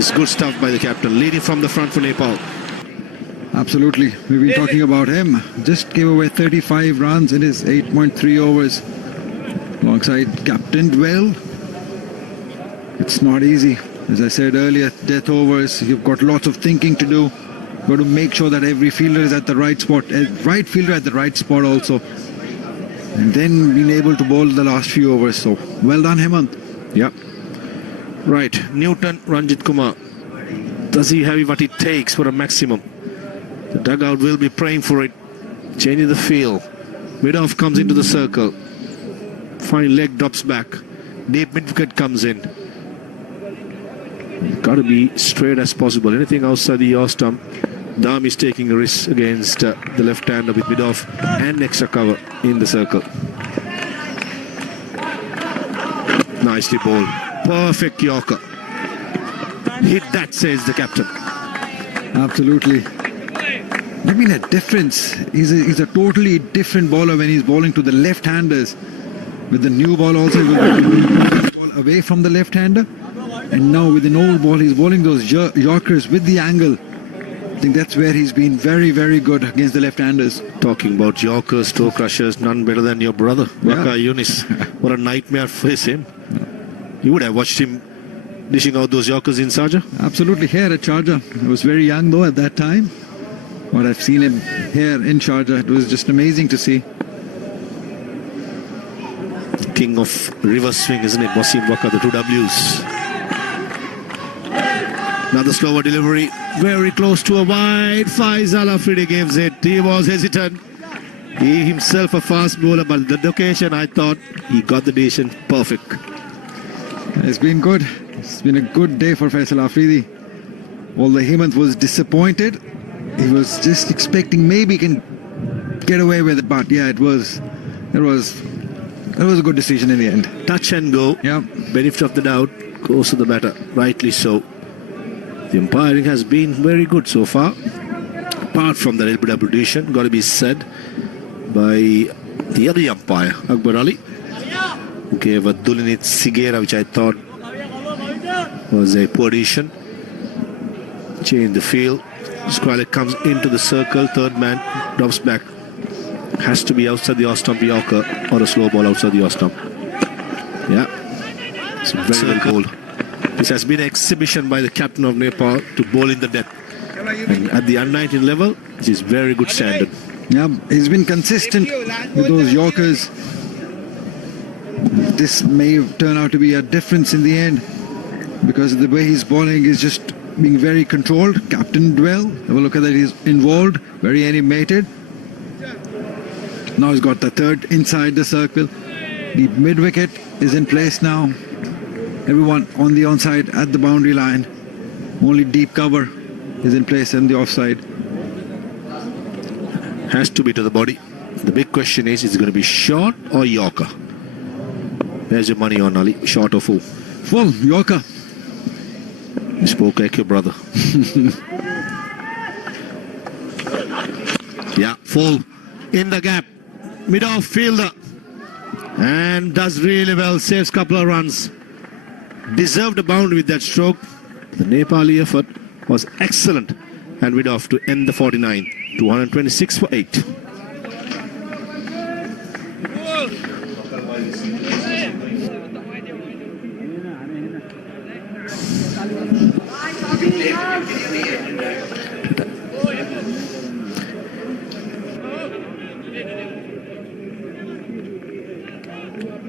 It's good stuff by the captain, leading from the front for Nepal. Absolutely. We've been talking about him. Just gave away 35 runs in his 8.3 overs. Alongside captained well. It's not easy. As I said earlier, death overs, you've got lots of thinking to do. You've got to make sure that every fielder is at the right spot. Right fielder at the right spot also. And then being able to bowl the last few overs. So, well done, Hemant. Yeah. Right. Newton, Ranjit Kumar. Does he have what it takes for a maximum? The dugout will be praying for it. Changing the field. Mid-off comes into the circle. Fine leg drops back. Deep mid-wicket comes in. Got to be straight as possible. Anything outside the yaw stump. Dam is taking a risk against the left-hander with mid-off and extra cover in the circle. Nicely bowled. Perfect Yorker. Hit that, says the captain. Absolutely. I mean, a difference. He's a totally different bowler when he's bowling to the left-handers. With the new ball also, he will ball away from the left-hander. And now with an old ball, he's bowling those Yorkers with the angle. I think that's where he's been very, very good against the left-handers. Talking about Yorkers, toe crushers, none better than your brother, Lanka U19. What a nightmare for him. You would have watched him dishing out those Yorkers in Sharjah. Absolutely, here at Sharjah. I was very young though at that time. But I've seen him here in Sharjah. It was just amazing to see. King of reverse swing, isn't it? Wasim Waka, the two W's. Another slower delivery, very close to a wide. Faisal Afridi gives it. He was hesitant. He himself a fast bowler, but the occasion I thought he got the decision perfect. It's been good. It's been a good day for Faisal Afridi. Although Hemant was disappointed, he was just expecting maybe he can get away with it, but yeah, it was a good decision in the end. Touch and go. Yeah. Benefit of the doubt goes to the batter. Rightly so. The umpiring has been very good so far. Apart from the LBW decision, got to be said by the other umpire, Akbar Ali, who gave a Dulinit Sigera, which I thought was a poor decision. Change the field. Squalek comes into the circle. Third man drops back. Has to be outside the off-stump Yorker or a slow ball outside the off-stump. Yeah. It's very well bowled. This has been an exhibition by the captain of Nepal to bowl in the depth. And at the Under-19 level, this is very good standard. Yeah, he's been consistent with those Yorkers. This may turn out to be a difference in the end because the way he's bowling is just being very controlled, captained well. Have a look at that, he's involved, very animated. Now he's got the third inside the circle. The mid-wicket is in place now. Everyone on the onside at the boundary line. Only deep cover is in place on the offside. Has to be to the body. The big question is it going to be short or Yorker? Where's your money on, Ali? Short or full? Full, Yorker. You spoke like your brother. Yeah, full. In the gap. Mid-off fielder. And does really well. Saves a couple of runs. Deserved a boundary with that stroke. The Nepali effort was excellent. And mid-off to end the 49. 226 for 8.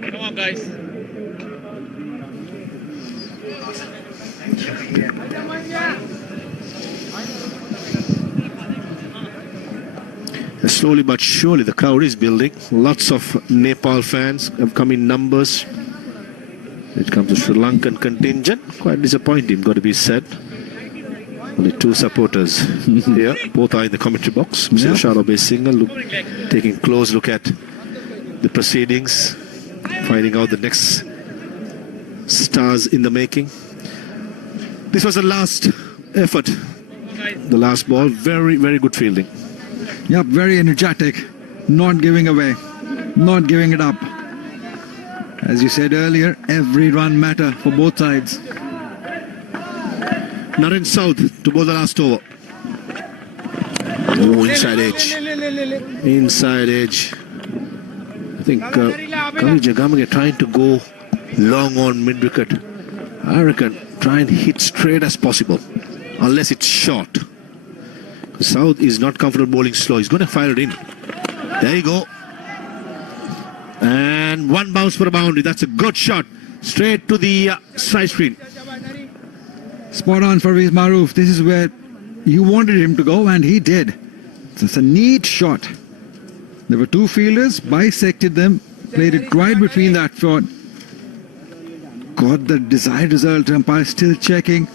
Come on, guys. Slowly but surely the crowd is building. Lots of Nepal fans have come in numbers. It comes to Sri Lankan contingent. Quite disappointing, got to be said. Only two supporters here. Both are in the commentary box. Mr. Sharo Besinga taking a close look at the proceedings, finding out the next stars in the making. This was the last effort. The last ball. Very, very good fielding. Yep, very energetic. Not giving away. Not giving it up. As you said earlier, every run matter for both sides. Naren South to bowl the last over. Oh, inside edge. Inside edge. I think Kavi Jagamage trying to go long on mid-wicket. I reckon try and hit straight as possible, unless it's short. South is not comfortable bowling slow. He's going to fire it in. There you go. And one bounce for a boundary. That's a good shot. Straight to the strike screen. Spot on for Viz Maroof. This is where you wanted him to go, and he did. It's a neat shot. There were two fielders, bisected them, played it right between that shot. Got the desired result. Umpire still checking.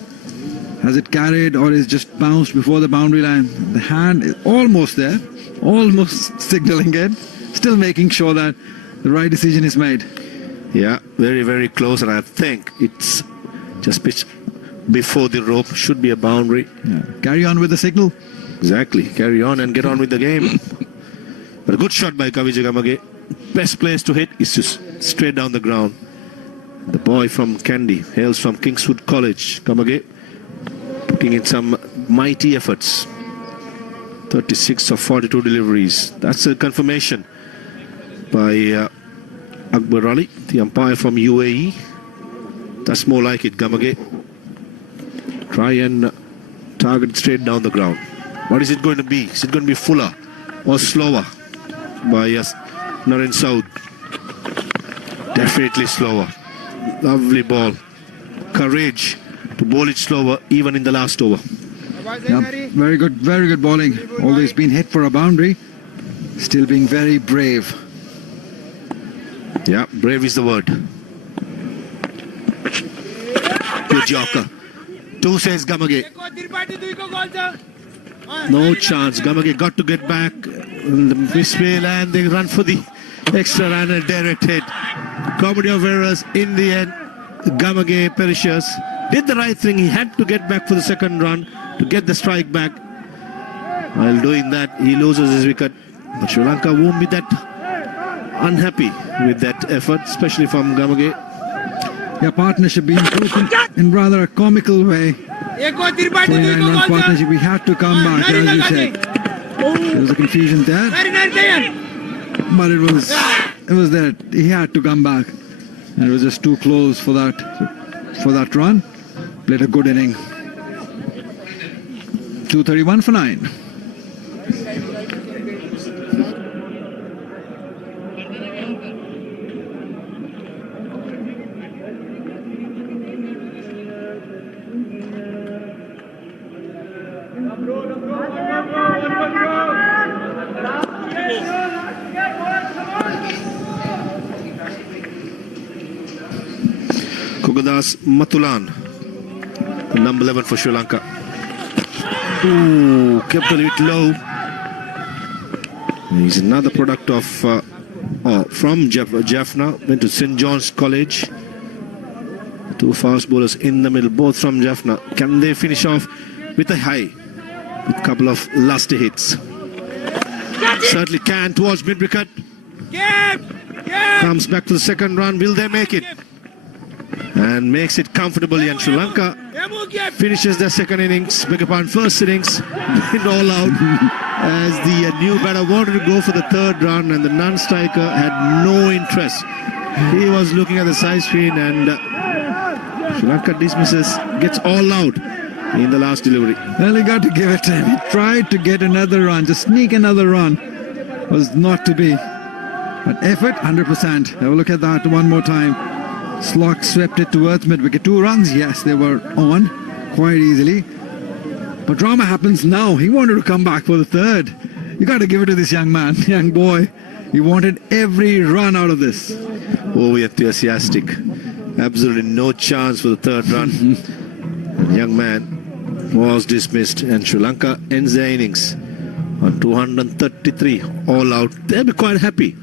Has it carried or is just bounced before the boundary line? The hand is almost there, almost signaling it, still making sure that the right decision is made. Yeah, very, very close, and I think it's just pitched before the rope. Should be a boundary. Yeah. Carry on with the signal. Exactly. Carry on and get on with the game. But a good shot by Kavi Jagamage. Best place to hit is just straight down the ground. The boy from Kandy hails from Kingswood College. Kamage putting in some mighty efforts. 36 of 42 deliveries. That's a confirmation by Akbar Ali, the umpire from UAE. That's more like it, Gamage. Try and target straight down the ground. What is it going to be? Is it going to be fuller or slower by Naren South? Definitely slower. Lovely ball. Courage to bowl it slower even in the last over. Yeah, very good bowling. Always been hit for a boundary. Still being very brave. Yeah, brave is the word. Good Yorker. Two says Gamage. No chance. Gamage got to get back. This way and they run for the extra run and direct hit. Comedy of errors in the end. Gamage perishes. Did the right thing. He had to get back for the second run to get the strike back. While doing that, he loses his wicket. But Sri Lanka won't be that unhappy with that effort, especially from Gamage. Yeah, partnership being broken in rather a comical way. 29-run partnership, we had to come back, as you said. There was a confusion there, but it was there. He had to come back, and it was just too close for that run. Played a good inning. 231 for 9. Kugadas Matulan, number 11 for Sri Lanka. Ooh, kept a little low. He's another product of from Jaffna, went to St. John's College. Two fast bowlers in the middle, both from Jaffna. Can they finish off with a high? With a couple of lusty hits. Certainly can towards mid-wicket. Comes back to the second run. Will they make it? And makes it comfortably. And Sri Lanka finishes their second innings, first innings, in all out, as the new batter wanted to go for the third run, and the non-striker had no interest. He was looking at the side screen, and Sri Lanka dismisses, gets all out in the last delivery. Well, he got to give it to him. He tried to get another run, just sneak another run. Was not to be. But effort, 100%. Have a look at that one more time. Slock swept it towards mid-wicket. 2 runs, yes, they were on quite easily. But drama happens now. He wanted to come back for the third. You got to give it to this young man, young boy. He wanted every run out of this. Oh, enthusiastic. Absolutely no chance for the third run. The young man was dismissed, and Sri Lanka ends their innings on 233 all out. They'll be quite happy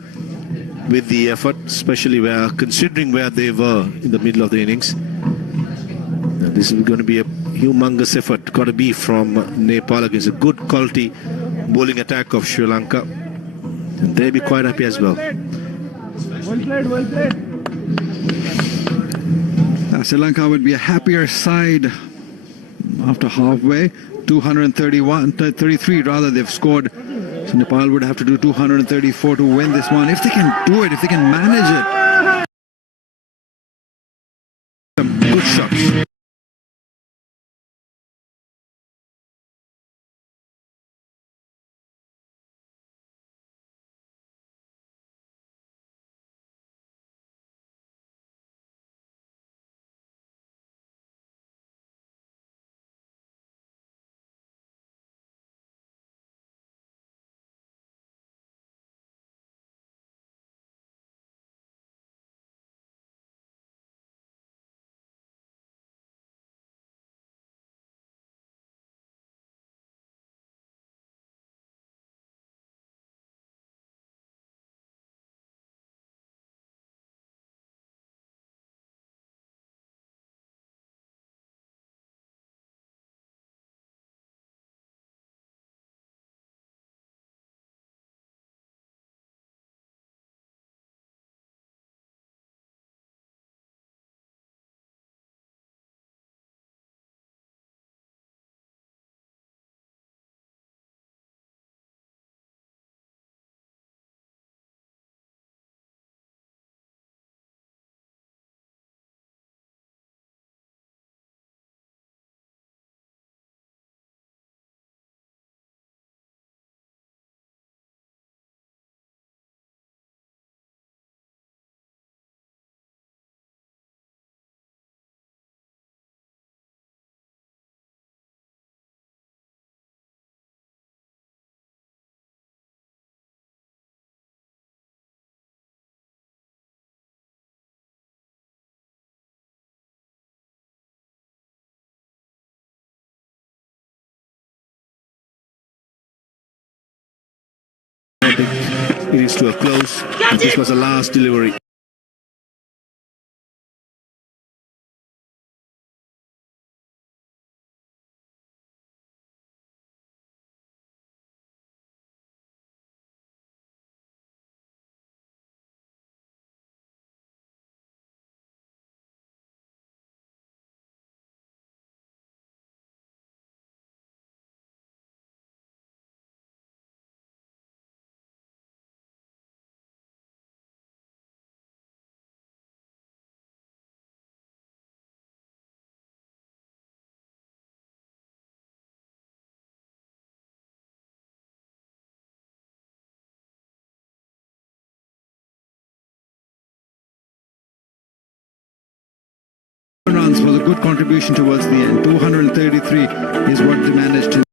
with the effort, especially considering where they were in the middle of the innings. And this is going to be a humongous effort. Got to be from Nepal against a good quality bowling attack of Sri Lanka. And they'll be quite happy as well. Well played. Sri Lanka would be a happier side after halfway. 33 rather they've scored. So Nepal would have to do 234 to win this one. If they can do it, if they can manage it. Some good shots. It is to a close. And this was the last delivery. Runs was a good contribution towards the end. 233 is what they managed to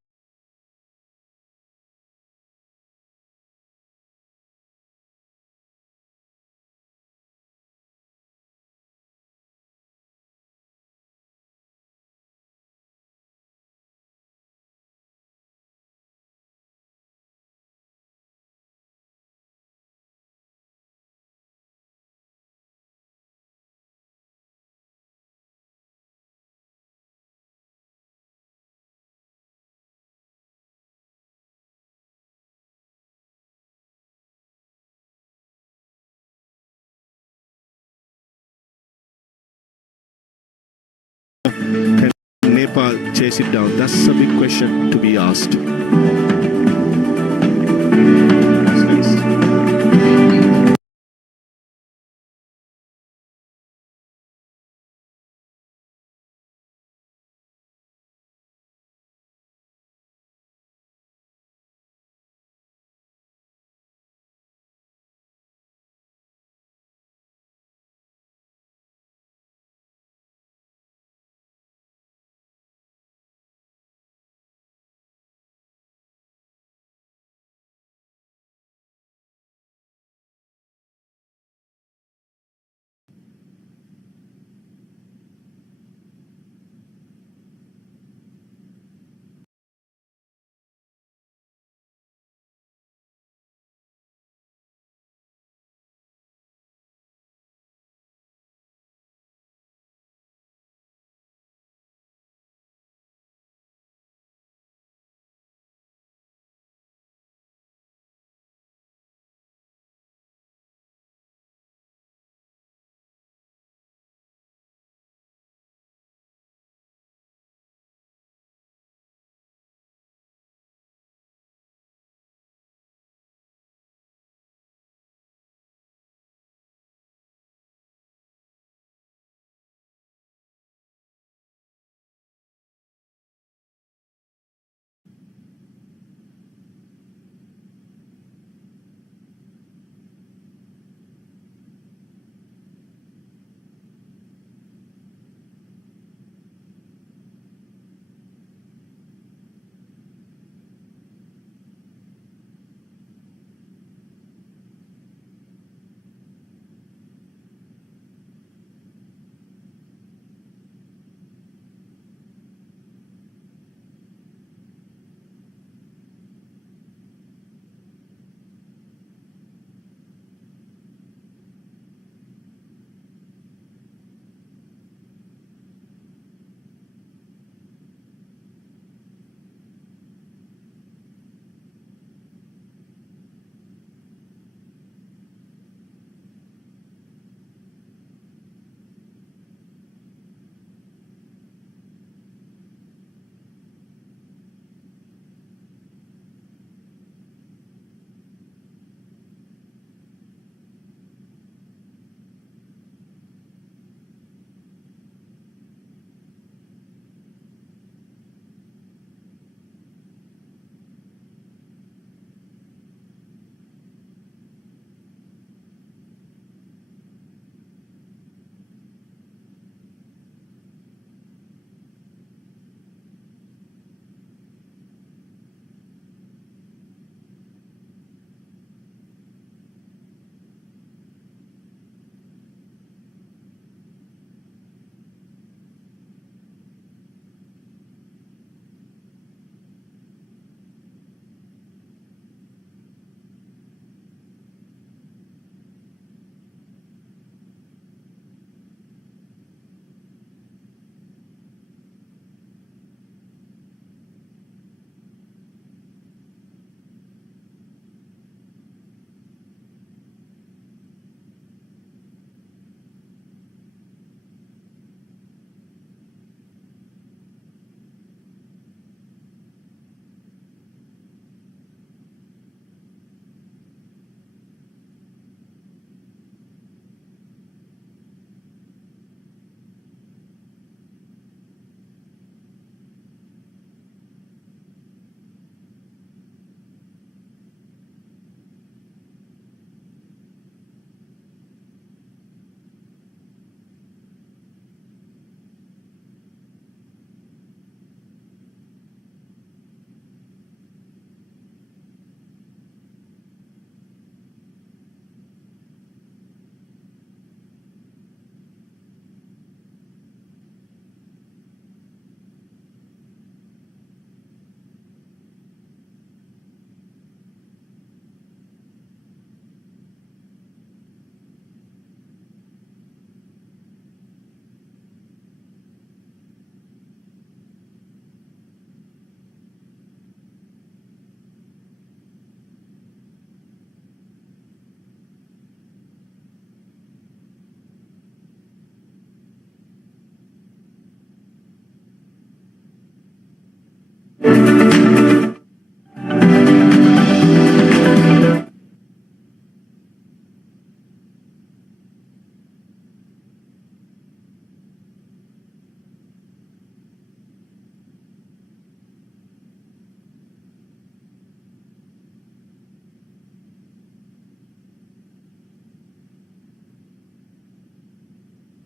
Can Nepal chase it down? That's a big question to be asked.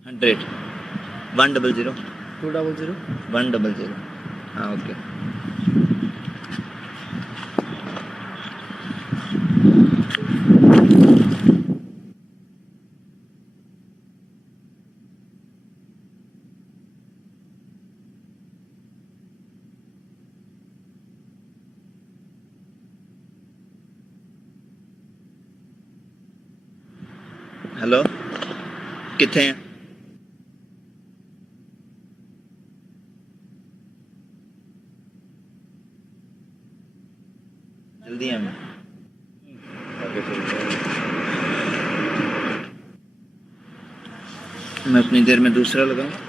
100 100 200 100 हाँ okay hello किथे हैं जल्दी हैं मैं अपनी देर में दूसरा लगाऊं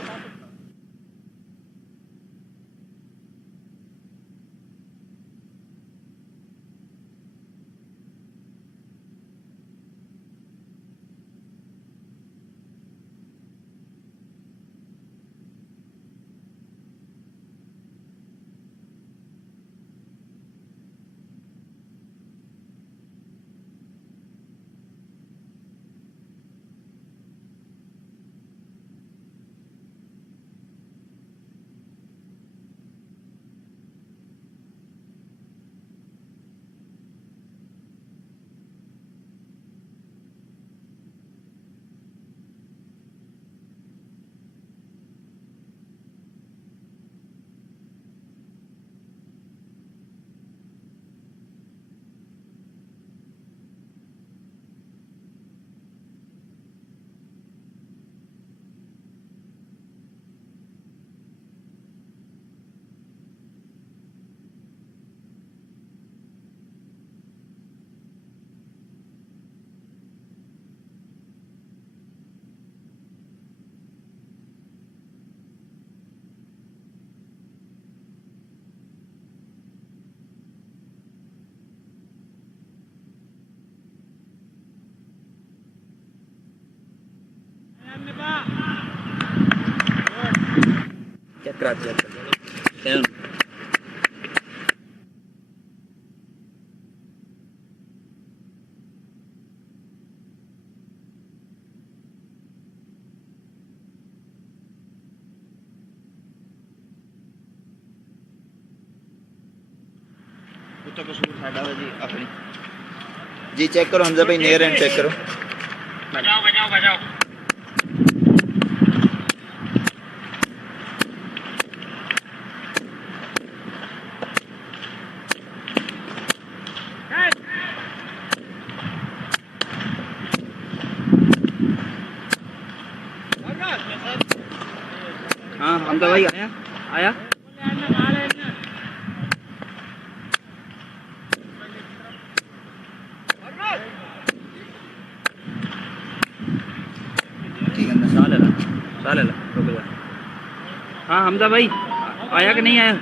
क्या कराची है तो कसूर साडा है जी अपनी जी चेक करो हमजा भाई नियर एंड चेक करो बजाओ हाँ हमजा भाई आया ठीक है मैं साल है रुक जा हाँ हमजा भाई आया कि नहीं आया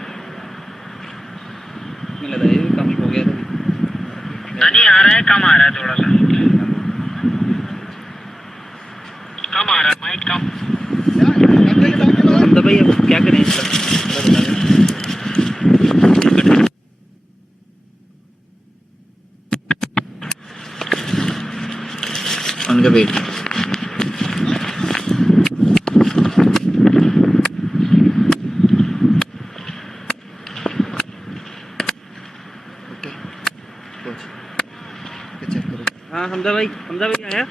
मुझे लगा ये कम हो गया था नहीं आ रहा है कम आ रहा है थोड़ा सा कम आ रहा है माइक कम हमजा भाई अब क्या करें इसका उनका वेट हाँ हमजा भाई आया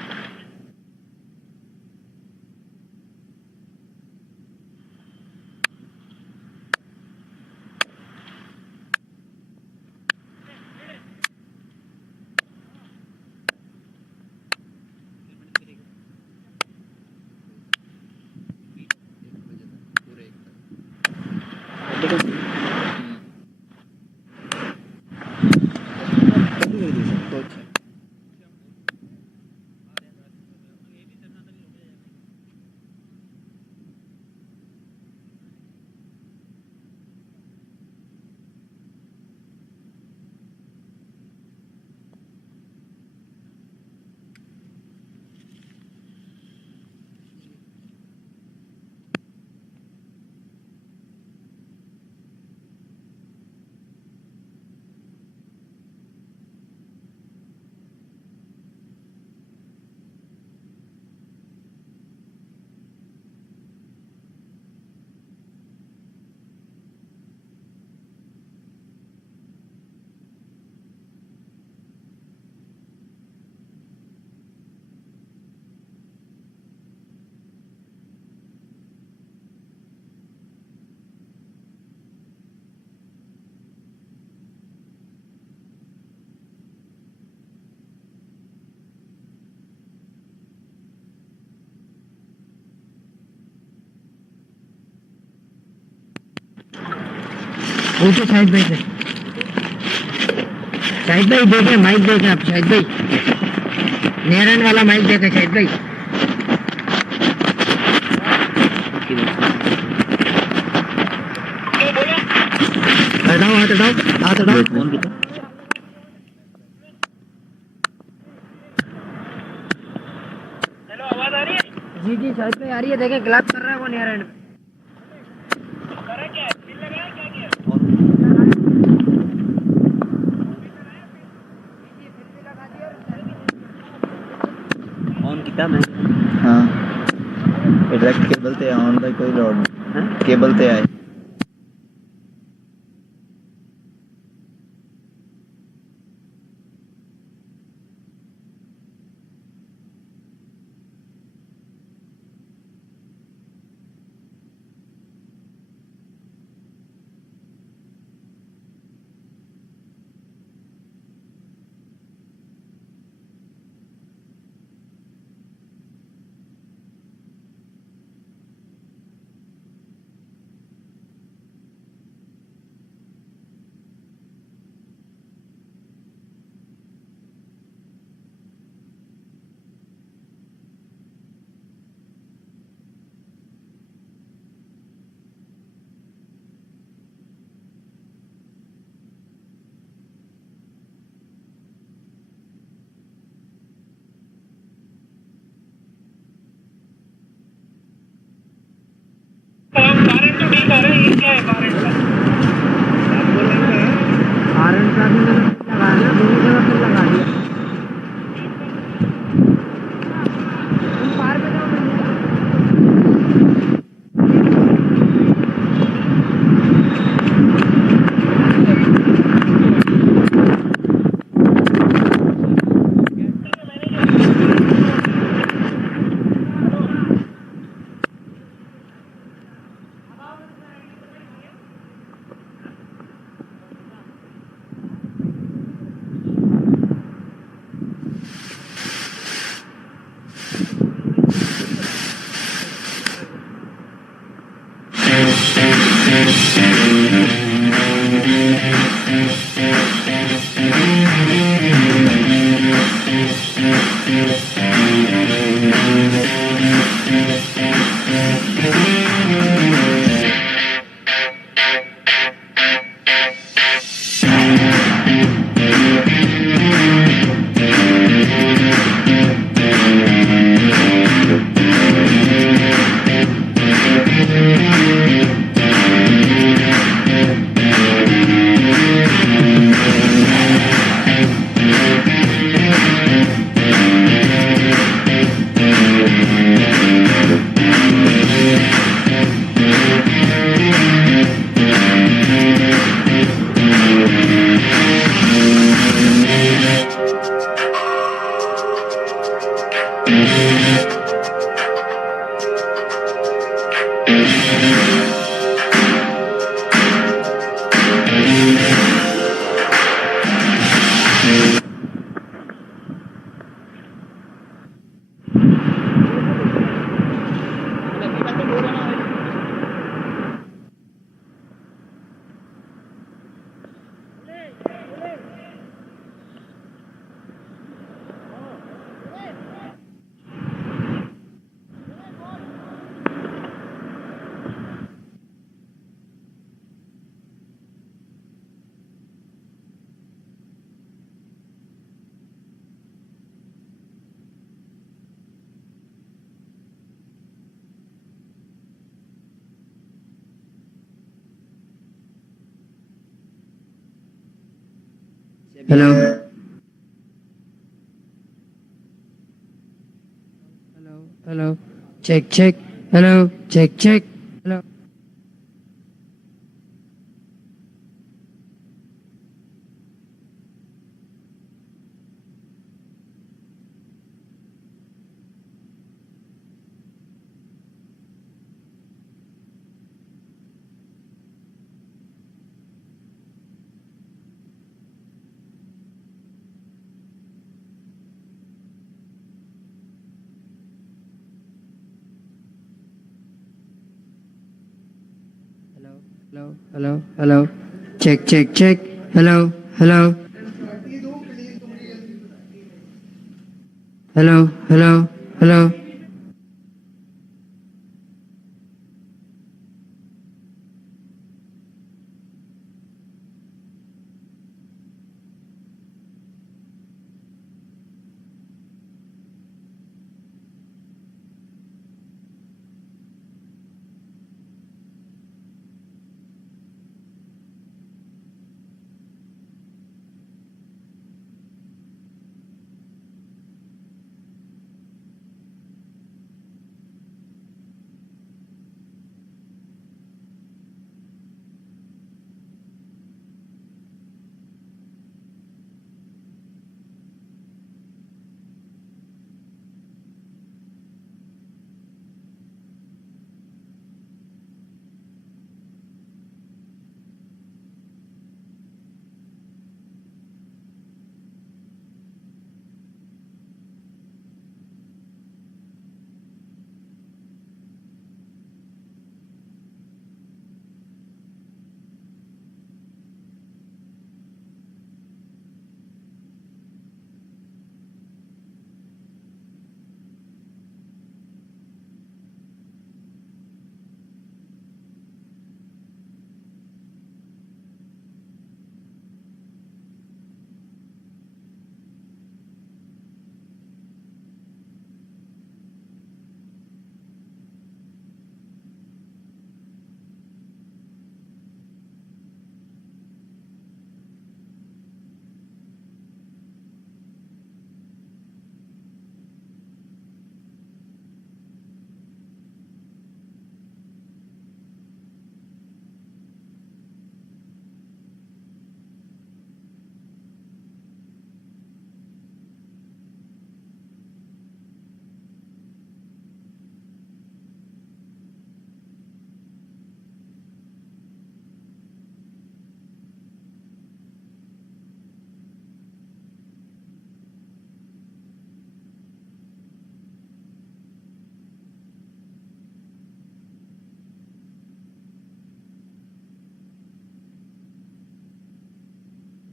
पूछो शाहिद भाई से। शाहिद भाई देखे माइक देखे आप, शाहिद भाई नेरन वाला माइक देखे शाहिद भाई। हटाओ हाथ हटाओ हाथ हटाओ। फोन कितना हेलो, आवाज आ रही है? जी जी शाहिद भाई आ रही है, देखे ग्लास कर रहा है वो नेरन। करा क्या है? बिल लगाया क्या किया? ऑन किया मैं हाँ डायरेक्ट केबल ते ऑन ਦਾ ਕੋਈ ਲੋੜ ਨਹੀਂ केबल ਤੇ आए कारण तो ठीक आ रहा है, ये क्या है कारण का? आरन का भी मैंने लगा दिया, दोनों जगह पर लगा दिया। तुम पार पे जाओ भैया। Hello hello hello check check hello check check hello. Hello hello hello check, check, check. Hello, hello. Hello, hello, hello.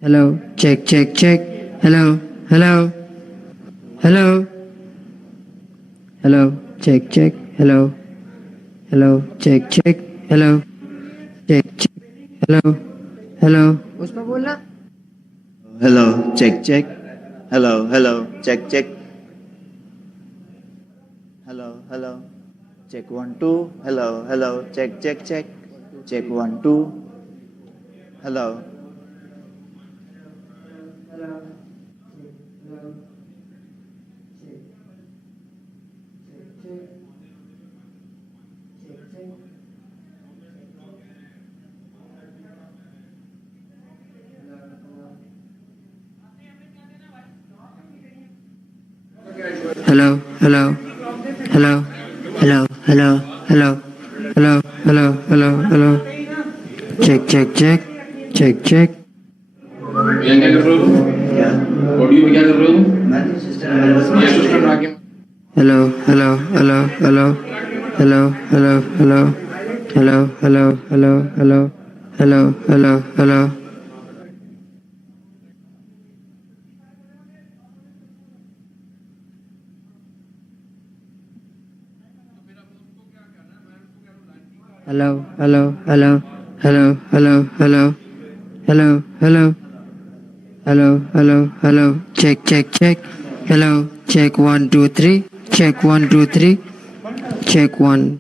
Hello, check, check, check. Hello, hello, hello, hello, check, check. Hello, hello, check, check. Hello, check, check. Hello, hello. उसमें बोलना. Hello, check, check. Hello, hello, check, check. Hello, hello, check 1 2. Hello, hello, check, check, check. Check 1 2. Hello. Hello, hello, hello, hello, hello, hello, hello, hello, hello, hello. Check, check, check, check, check. भैया क्या कर रहे हो? क्या? Audio में क्या कर रहे हो? मैं सिस्टम मेरे ये सिस्टम आगे Hello, hello, hello, hello, hello, hello, hello, hello, hello, hello, hello, hello, hello, hello. Hello, hello, hello, hello, hello, hello, hello, hello, hello, hello, hello. Check, check, check. Hello, check 1 2 3. Check 1 2 3. Check 1.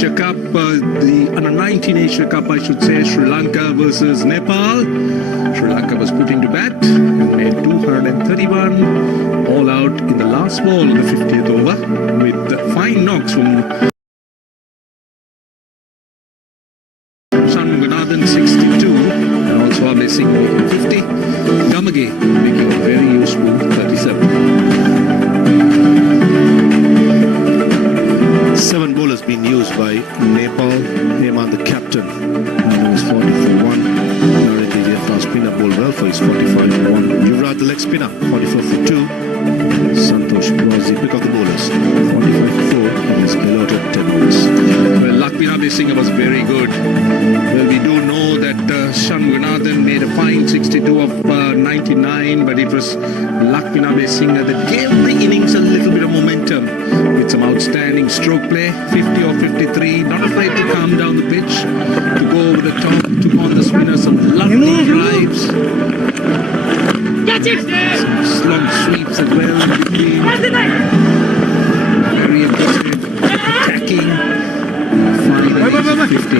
Asia Cup, the Under-19 Asia Cup, I should say, Sri Lanka versus Nepal. Sri Lanka was put into bat and made 231 all out in the last ball of the 50th over with fine knocks from Shanmuganathan 62 and also Abhay Singh making 50. Gamage making a very useful 37. 7 bowlers being used by Nepal. Hemant, the captain, was 40 for 1. Narendra, the fast spinner, bowled well for his 45 for 1. Yuvraj, the leg spinner, 44 for 2. Santosh was the pick of the bowlers, 45 for 4 in his allotted 10 overs. Well, Lakshmi Singh was very good. Well, we do know that Shanmuganathan made a fine 62 of 99, but it was Lakshmi Singh that gave the innings a little bit of momentum with some outstanding stroke play, 50 or 53, not afraid to calm down the pitch, to go over the top, took on the spinner, some lovely drives. Some slog sweeps as well in between. Very aggressive, attacking. Finally, 50.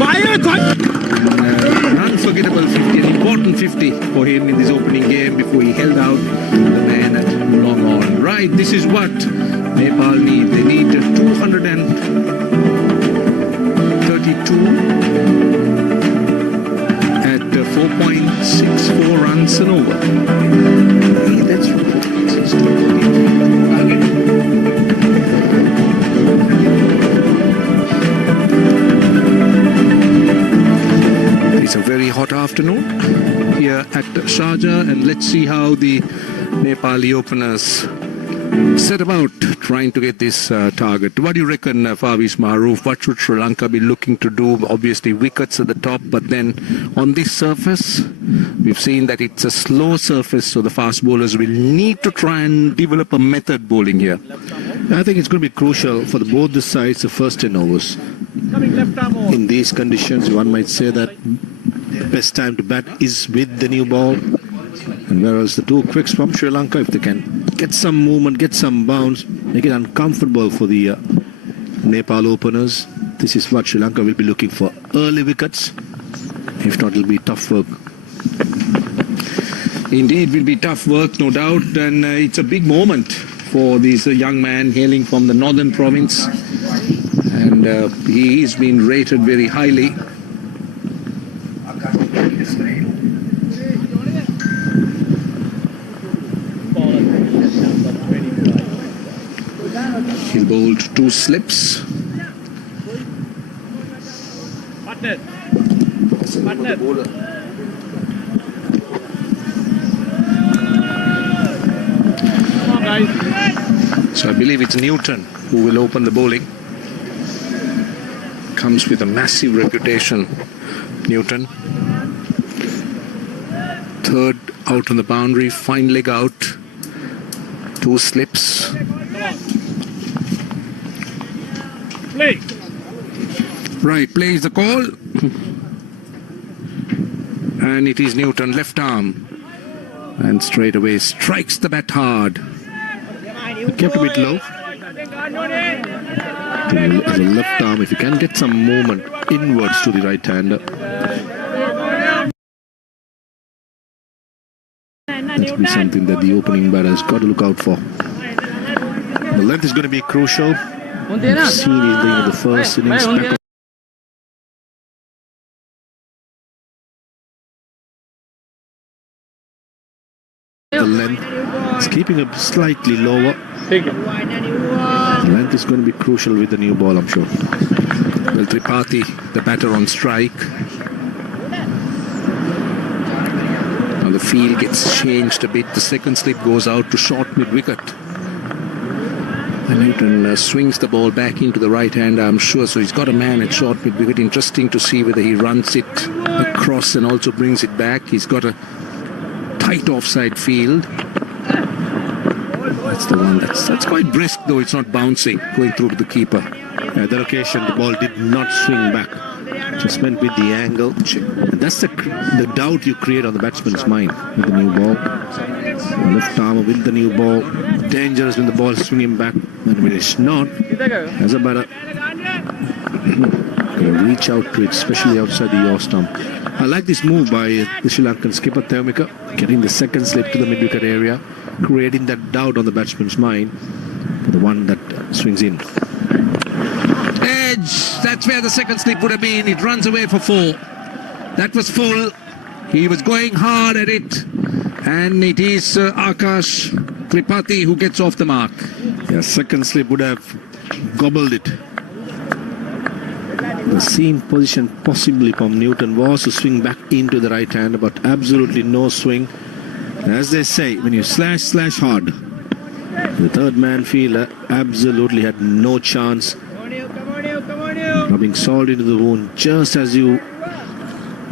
An unforgettable 50, an important 50 for him in this opening game before he held out the man at long on. Right, this is what Nepal need. They need 232 at 4.64 runs and over. Hey, that's It's a very hot afternoon here at Sharjah, and let's see how the Nepali openers set about trying to get this target. What do you reckon, Faviz Maroof? What should Sri Lanka be looking to do? Obviously, wickets at the top, but then on this surface, we've seen that it's a slow surface, so the fast bowlers will need to try and develop a method bowling here. I think it's going to be crucial for both the sides, the first 10 overs. In these conditions, one might say that the best time to bat is with the new ball. And whereas the two quicks from Sri Lanka, if they can get some movement, get some bounce, make it uncomfortable for the Nepal openers, this is what Sri Lanka will be looking for. Early wickets. If not, it'll be tough work. Indeed, will be tough work, no doubt. And it's a big moment for this young man hailing from the northern province. And he's been rated very highly. He bowled 2 slips. So I believe it's Newton who will open the bowling. Comes with a massive reputation, Newton. Third out on the boundary, fine leg out. 2 slips. Play. Right, play is the call. And it is Newton, left arm. And straight away strikes the bat hard. It kept a bit low. As a left arm, if you can get some movement inwards to the right hander, that's be something that the opening batter has got to look out for. The length is going to be crucial. We've seen in the first innings. The length is keeping it slightly lower. The length is going to be crucial with the new ball, I'm sure. Well, Tripathi, the batter on strike. Now the field gets changed a bit. The second slip goes out to short mid-wicket. And Newton swings the ball back into the right hand, I'm sure. So he's got a man at short mid-wicket. Interesting to see whether he runs it across and also brings it back. He's got a tight offside field. That's the one. That's quite brisk, though. It's not bouncing, going through to the keeper. At that occasion, the ball did not swing back. Just went with the angle. And that's the doubt you create on the batsman's mind with the new ball. Left arm with the new ball. Dangerous when the ball is swinging back. And when it's not, as a batter, Gonna reach out to it, especially outside the off stump. I like this move by the Sri Lankan skipper Theomika, getting the second slip to the mid-wicket area, creating that doubt on the batsman's mind for the one that swings in. Edge, that's where the second slip would have been. It runs away for 4. That was full. He was going hard at it, and it is Akash Tripathi who gets off the mark. Yeah, second slip would have gobbled it. The seam position possibly from Newton was to swing back into the right hand, but absolutely no swing. As they say, when you slash hard, the third man fielder absolutely had no chance. Rubbing salt into the wound just as you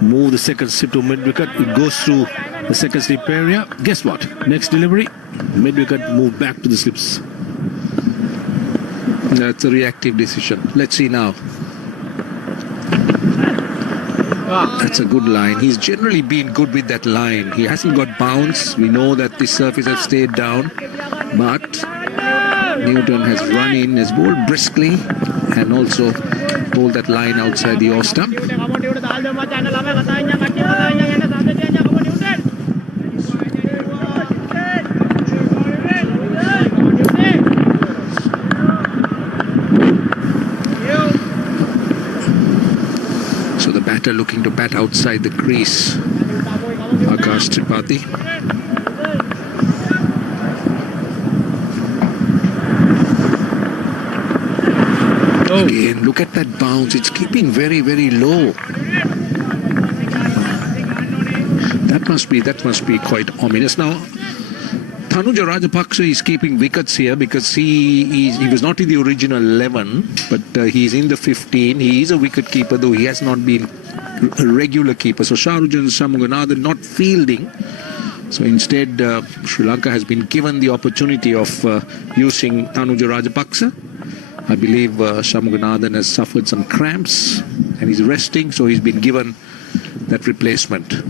move the second slip to mid-wicket. It goes through the second slip area. Guess what? Next delivery, mid-wicket move back to the slips. That's a reactive decision. Let's see now. That's a good line. He's generally been good with that line. He hasn't got bounce. We know that the surface has stayed down, but Newton has run in, has bowled briskly, and also bowled that line outside the off stump. So the batter looking to bat outside the crease, Akash Tripathi. Again, look at that bounce. It's keeping very, very low. That must be quite ominous. Now, Tanuja Rajapaksa is keeping wickets here because he was not in the original 11, but he's in the 15. He is a wicket keeper, though he has not been a regular keeper. So Sharjah and Shamughanathan not fielding. So instead, Sri Lanka has been given the opportunity of using Tanuja Rajapaksa. I believe Shamughanathan has suffered some cramps and he's resting, so he's been given that replacement.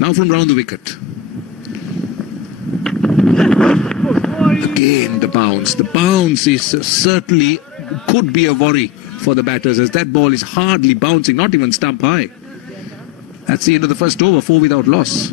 Now from round the wicket. Again the bounce. The bounce is certainly could be a worry for the batters, as that ball is hardly bouncing, not even stump high. That's the end of the first over, 4 without loss.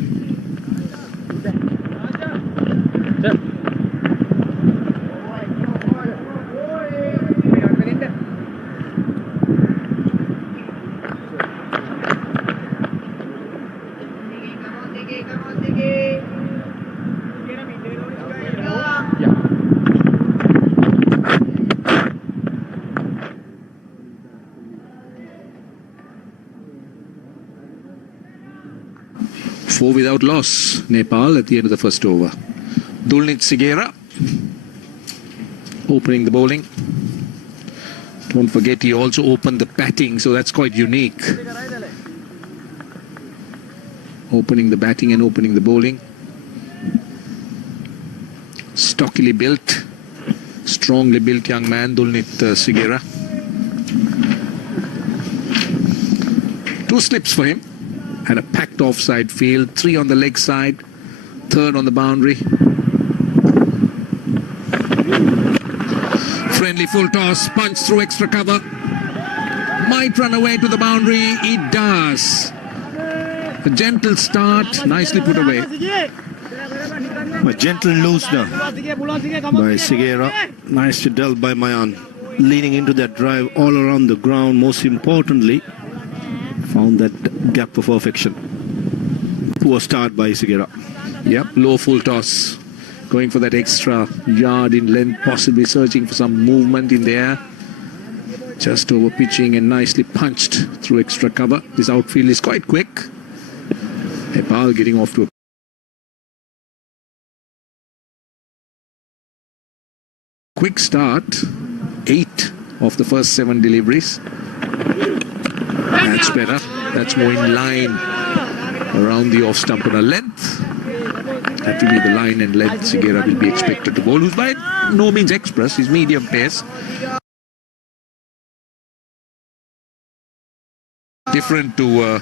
Four without loss, Nepal at the end of the first over. Dulnit Sigera opening the bowling. Don't forget he also opened the batting, so that's quite unique. Opening the batting and opening the bowling. Stockily built, strongly built young man, Dulnit Sigera. 2 slips for him. Had a packed offside field, 3 on the leg side, 3rd on the boundary. Friendly full toss, punch through extra cover. Might run away to the boundary, it does. A gentle start, nicely put away. A gentle loosener by Sigera. Nice to dealt by Mayan. Leaning into that drive all around the ground, most importantly. Found that gap for perfection. Poor start by Sigera. Yep, low full toss. Going for that extra yard in length, possibly searching for some movement in the air. Just over pitching and nicely punched through extra cover. This outfield is quite quick. Nepal getting off to a quick start. 8 of the first 7 deliveries. That's better. That's more in line around the off stump on a length. That will be the line and length Sigera will be expected to bowl, who's by no means express. He's medium pace. Different to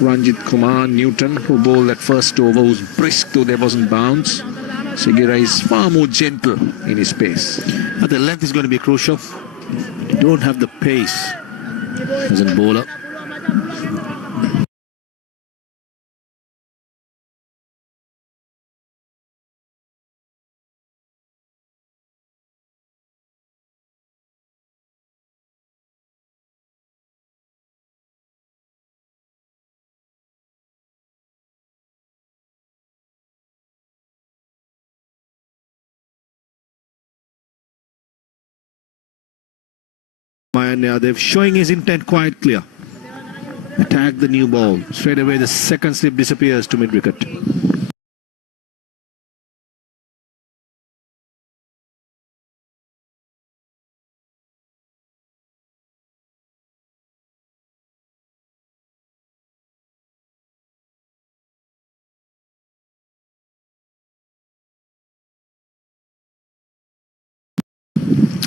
Ranjit Kumar Newton, who bowled that first over, who's brisk though there wasn't bounce. Sigera is far more gentle in his pace. But the length is going to be crucial. You don't have the pace as a bowler. And they're showing his intent quite clear. Attack the new ball. Straight away the second slip disappears to mid-wicket.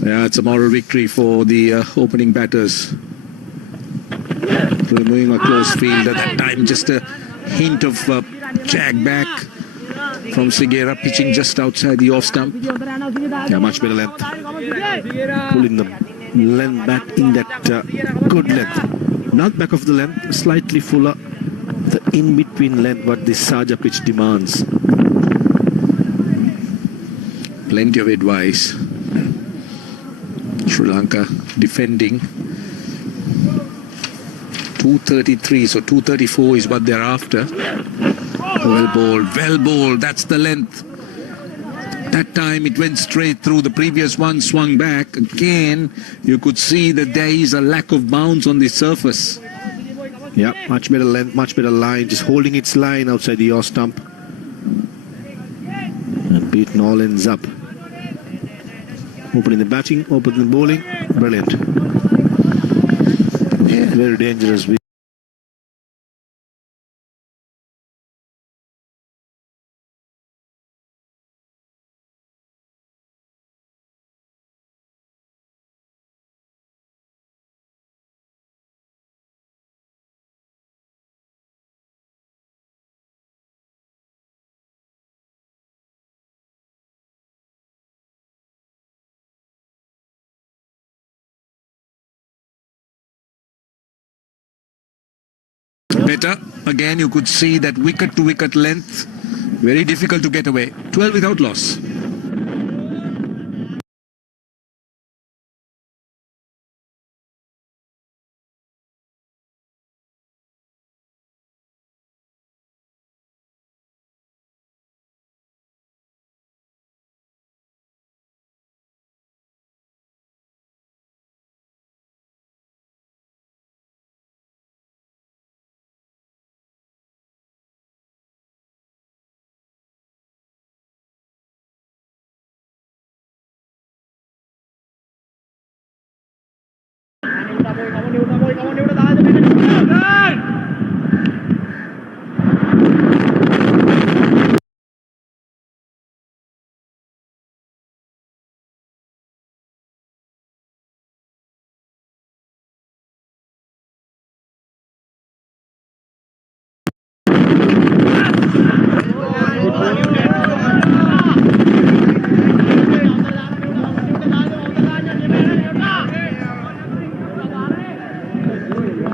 Yeah, it's a moral victory for the opening batters. Removing a close field at that time, just a hint of jag back from Sigera, pitching just outside the off stump. Yeah, much better length. Pulling the length back in that good length. Not back of the length, slightly fuller. The in-between length what this Sharjah pitch demands. Plenty of advice. Sri Lanka defending 233, so 234 is what they're after. Well bowled, that's the length. That time it went straight through. The previous one swung back. Again, you could see that there is a lack of bounce on the surface. Yeah, much better length, much better line, just holding its line outside the off stump. And beaten all ends up. Opening the batting, opening the bowling, brilliant. Yeah, very dangerous. Better. Again, you could see that wicket to wicket length. Very difficult to get away. 12 without loss.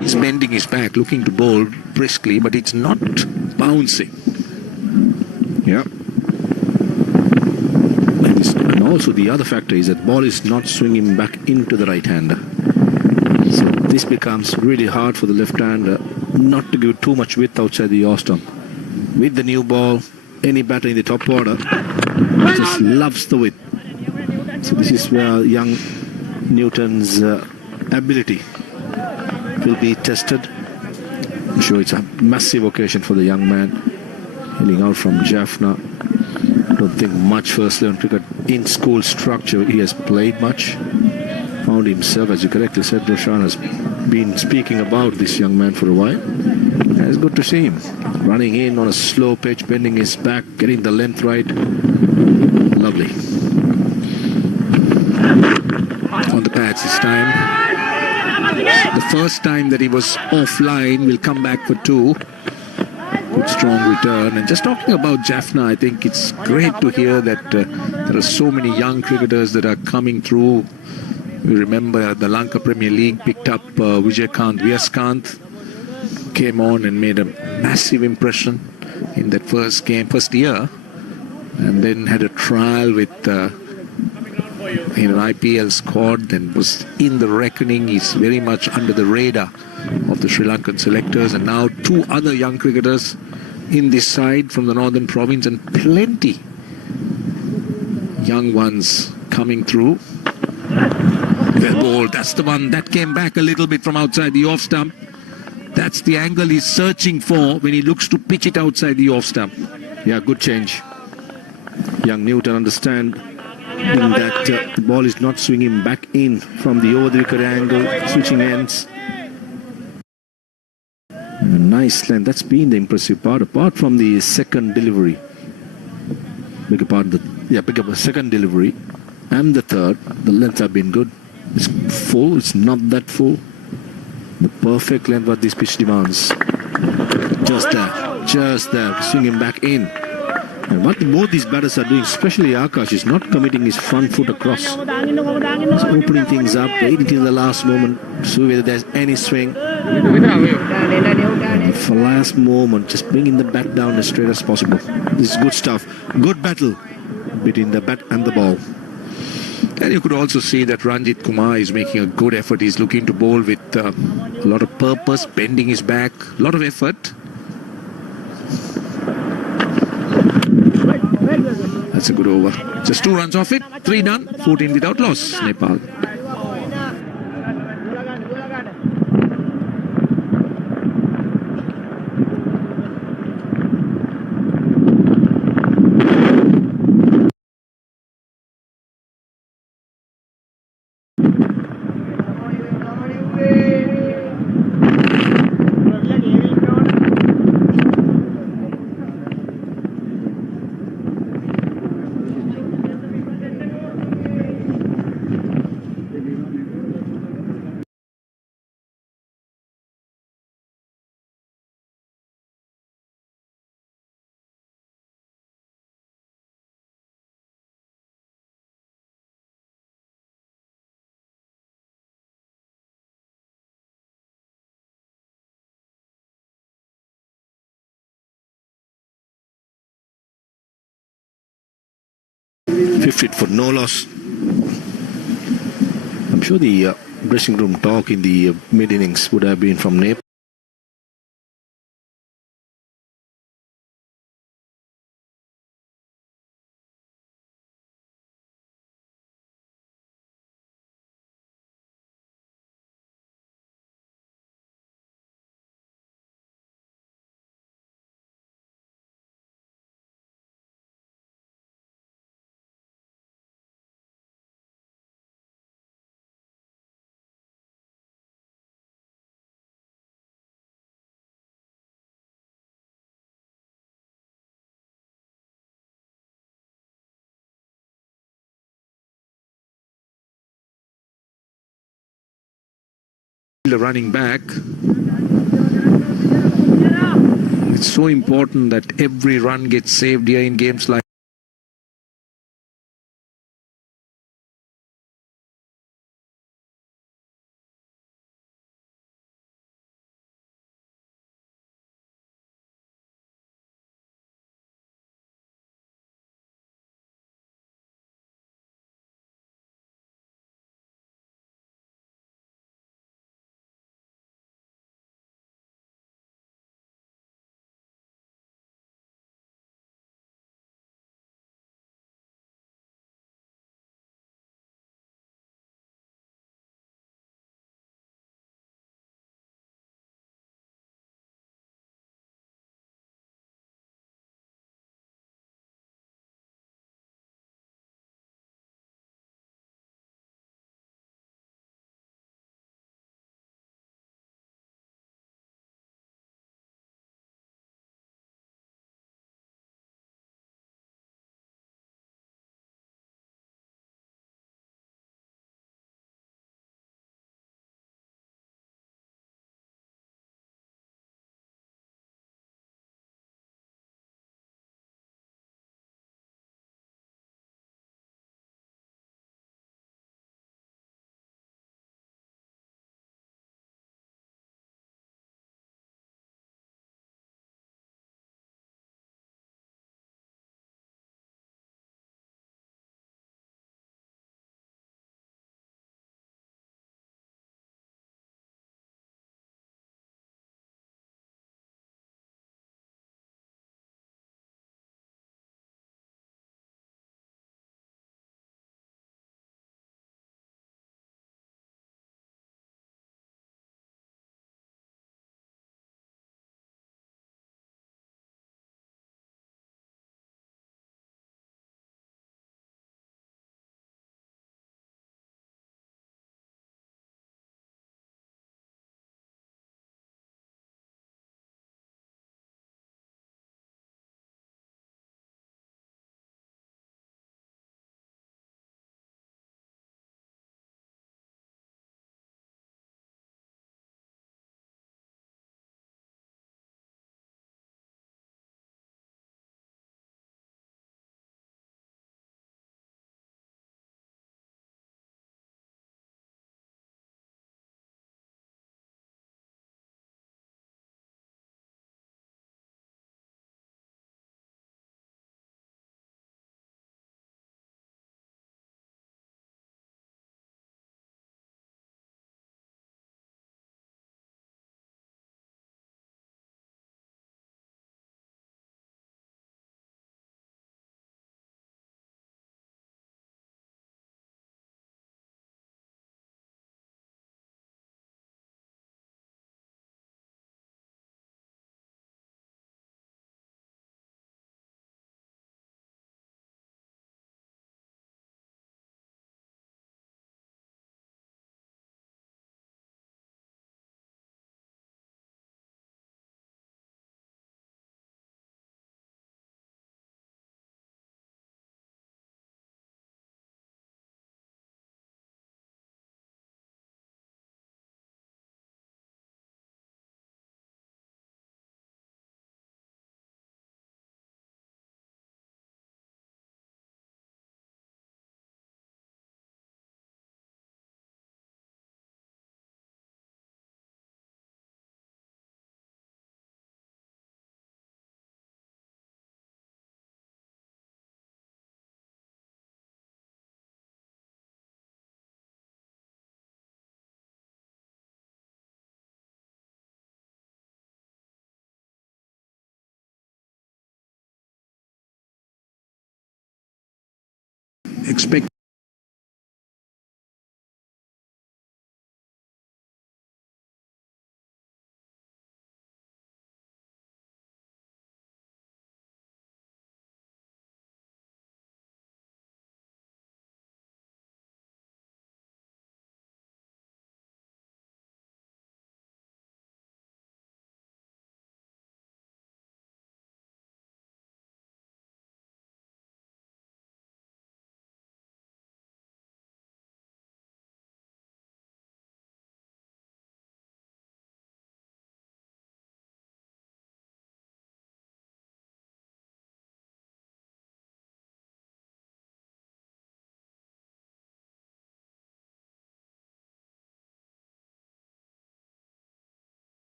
He's bending his back, looking to bowl briskly, but it's not bouncing. Yeah. And also the other factor is that ball is not swinging back into the right-hander. So this becomes really hard for the left-hander not to give too much width outside the off stump. With the new ball, any batter in the top order just loves the width. So this is where young Newton's ability will be tested. I'm sure it's a massive occasion for the young man. Heading out from Jaffna. Don't think much first 11 cricket in school structure. He has played much. Found himself, as you correctly said, Roshan has been speaking about this young man for a while. And it's good to see him. Running in on a slow pitch, bending his back, getting the length right. Lovely. On the pads this time. The first time that he was offline will come back for 2. good strong return. And just talking about Jaffna, I think it's great to hear that there are so many young cricketers that are coming through. We remember the Lanka Premier League picked up Vijaykanth Vyaskanth, came on and made a massive impression in that first year, and then had a trial with in an IPL squad, then was in the reckoning. He's very much under the radar of the Sri Lankan selectors, and now two other young cricketers in this side from the Northern Province, and plenty young ones coming through. Well bowled, that's the one that came back a little bit from outside the off stump. That's the angle he's searching for when he looks to pitch it outside the off stump. Yeah, good change. Young Newton understand that the ball is not swinging back in from the over the wicket angle, switching ends. A nice length. That's been the impressive part, apart from the second delivery. Second delivery and the third. The lengths have been good. It's full. It's not that full. The perfect length what this pitch demands. Just there, swinging back in. And what both these batters are doing, especially Akash, is not committing his front foot across. He's opening things up, waiting till the last moment, so whether there's any swing. For last moment, just bringing the bat down as straight as possible. This is good stuff. Good battle between the bat and the ball. And you could also see that Ranjit Kumar is making a good effort. He's looking to bowl with a lot of purpose, bending his back, a lot of effort. That's a good over. Just 2 runs off it, 3 done, 14 without loss, Nepal. Fifth hit for no loss. I'm sure the dressing room talk in the mid-innings would have been from Nepal. Running back, it's so important that every run gets saved here in games like expect.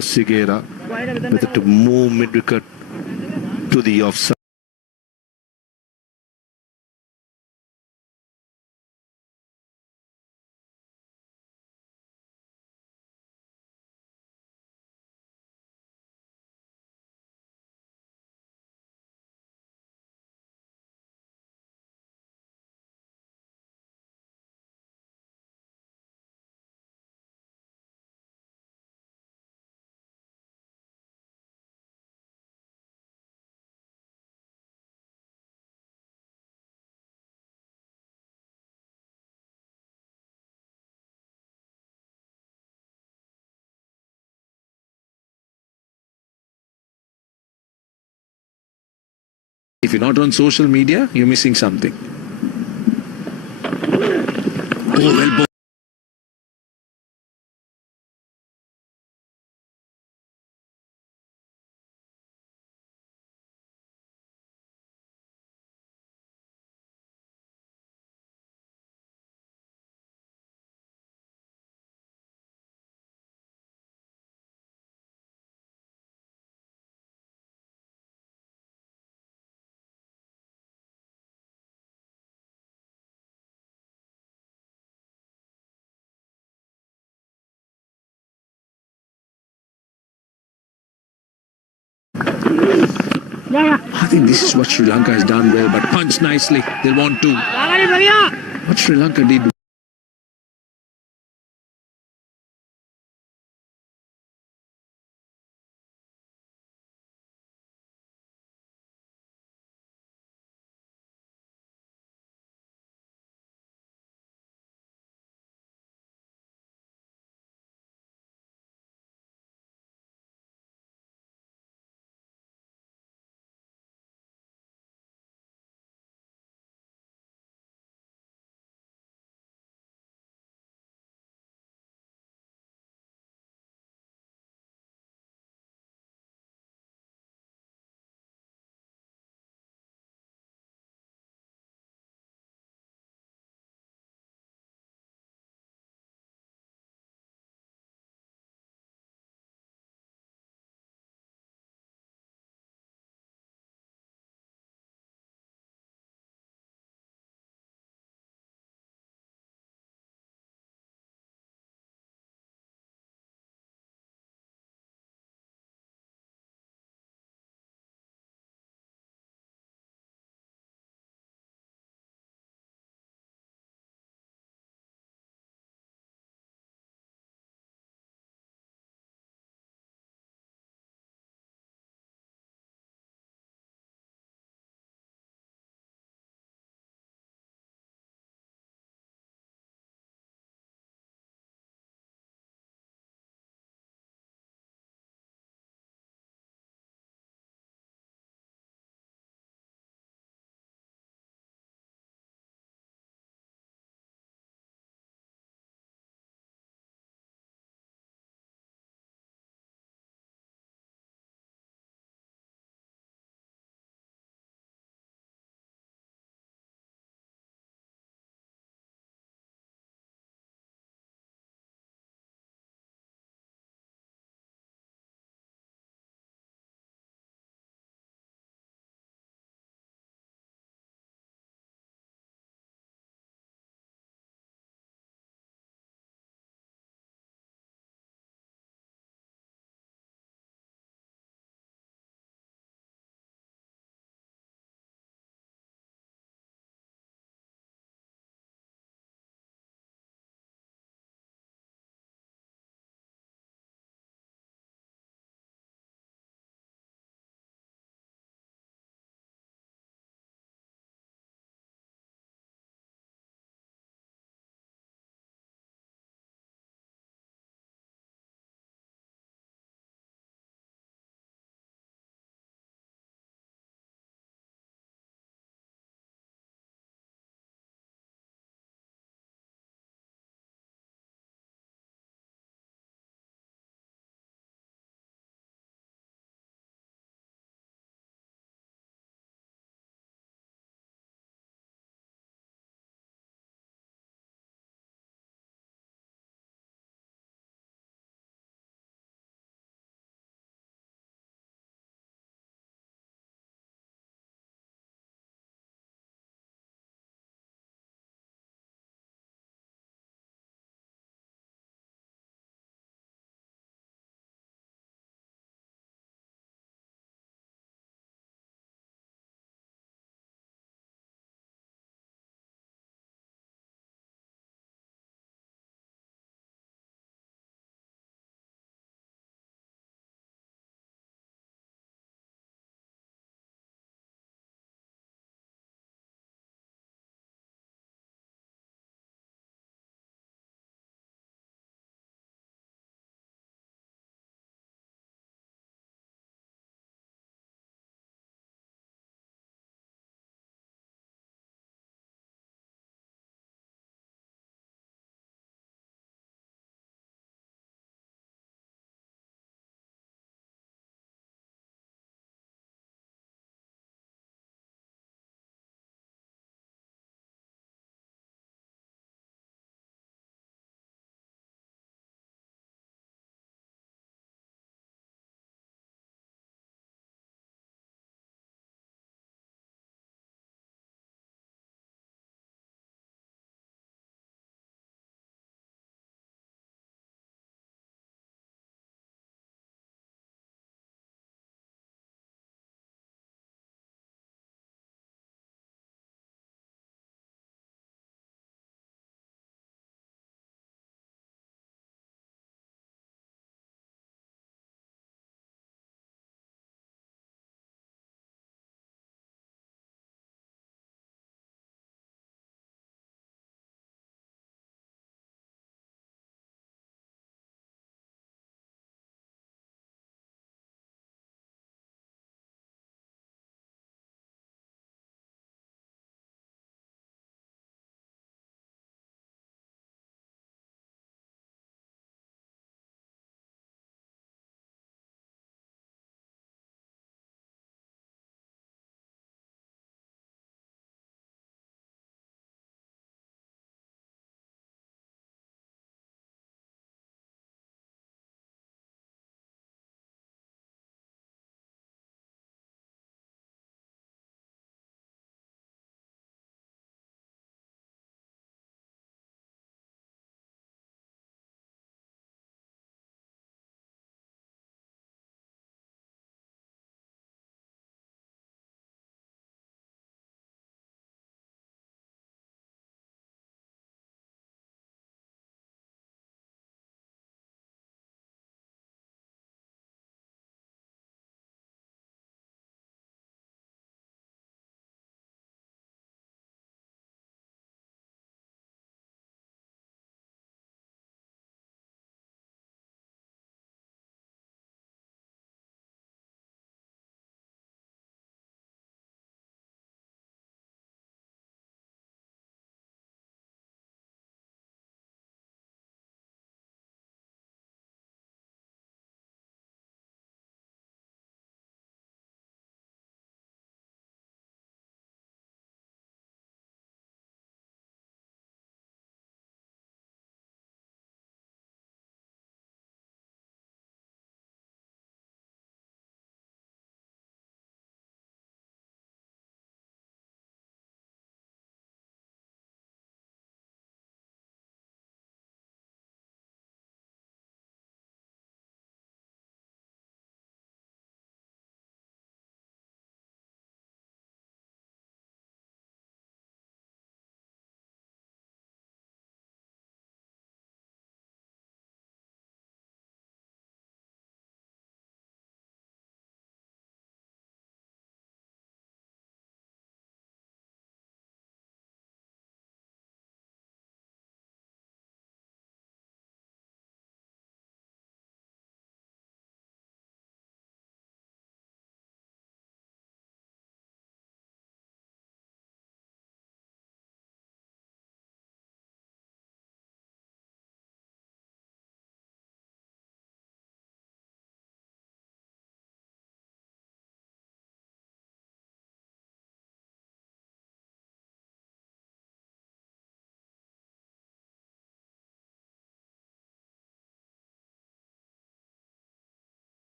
Sigera to move mid-wicket to the offside. If you're not on social media, you're missing something. Oh, well, I think this is what Sri Lanka has done well, but punch nicely. They want to. What Sri Lanka did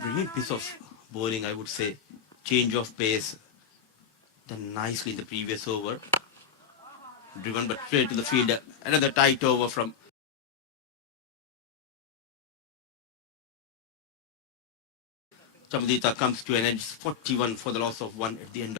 Brilliant piece of bowling, I would say. Change of pace. Done nicely in the previous over. Driven but straight to the field. Another tight over from Chamudita comes to an edge. 41 for the loss of 1 at the end.